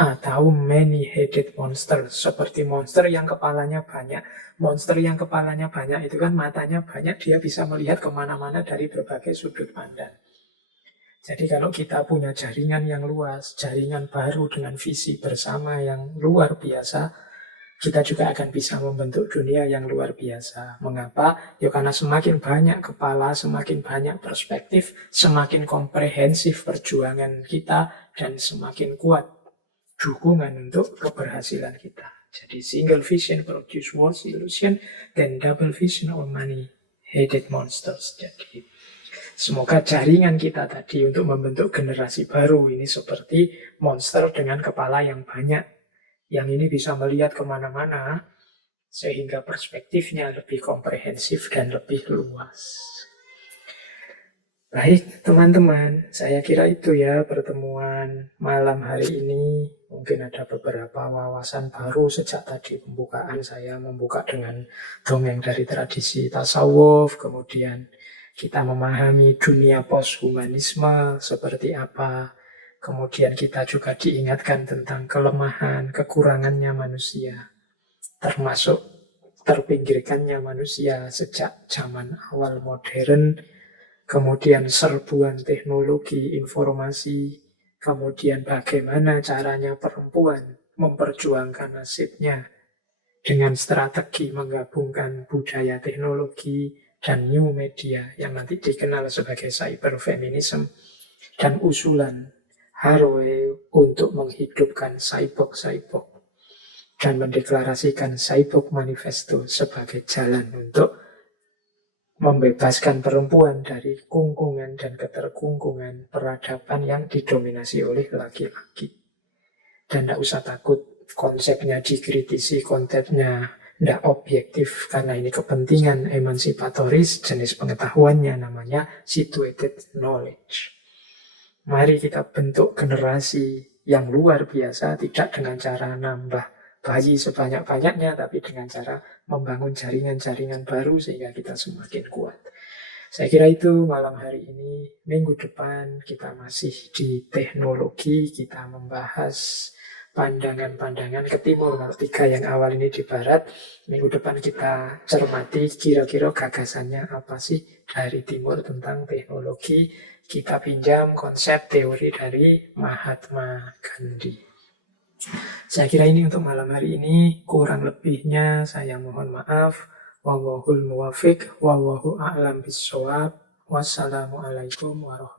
Atau many-headed monster, seperti monster yang kepalanya banyak. Monster yang kepalanya banyak itu kan matanya banyak, dia bisa melihat kemana-mana dari berbagai sudut pandang. Jadi kalau kita punya jaringan yang luas, jaringan baru dengan visi bersama yang luar biasa, kita juga akan bisa membentuk dunia yang luar biasa. Mengapa? Ya karena semakin banyak kepala, semakin banyak perspektif, semakin komprehensif perjuangan kita, dan semakin kuat dukungan untuk keberhasilan kita. Jadi single vision produce worse illusion, then double vision or money-headed monsters. Jadi semoga jaringan kita tadi untuk membentuk generasi baru ini seperti monster dengan kepala yang banyak. Yang ini bisa melihat kemana-mana, sehingga perspektifnya lebih komprehensif dan lebih luas. Baik, teman-teman, saya kira itu ya pertemuan malam hari ini. Mungkin ada beberapa wawasan baru sejak tadi pembukaan saya membuka dengan dongeng dari tradisi tasawuf, kemudian kita memahami dunia posthumanisme seperti apa, kemudian kita juga diingatkan tentang kelemahan, kekurangannya manusia, termasuk terpinggirkannya manusia sejak zaman awal modern, kemudian serbuan teknologi informasi, kemudian bagaimana caranya perempuan memperjuangkan nasibnya dengan strategi menggabungkan budaya teknologi dan new media yang nanti dikenal sebagai cyberfeminism, dan usulan Haraway untuk menghidupkan cyborg-cyborg dan mendeklarasikan Cyborg Manifesto sebagai jalan untuk membebaskan perempuan dari kungkungan dan keterkungkungan peradaban yang didominasi oleh laki-laki. Dan tidak usah takut konsepnya dikritisi, konsepnya tidak objektif, karena ini kepentingan emansipatoris, jenis pengetahuannya namanya situated knowledge. Mari kita bentuk generasi yang luar biasa, tidak dengan cara nambah bayi sebanyak-banyaknya, tapi dengan cara membangun jaringan-jaringan baru sehingga kita semakin kuat. Saya kira itu malam hari ini. Minggu depan kita masih di teknologi, kita membahas pandangan-pandangan ke timur. Kalau 3 yang awal ini di barat, minggu depan kita cermati kira-kira gagasannya apa sih dari timur tentang teknologi. Kita pinjam konsep teori dari Mahatma Gandhi. Saya kira ini untuk malam hari ini. Kurang lebihnya saya mohon maaf. Wallahul muwafiq, wallahu a'lam bishawab. Wassalamualaikum warahmatullahi wabarakatuh.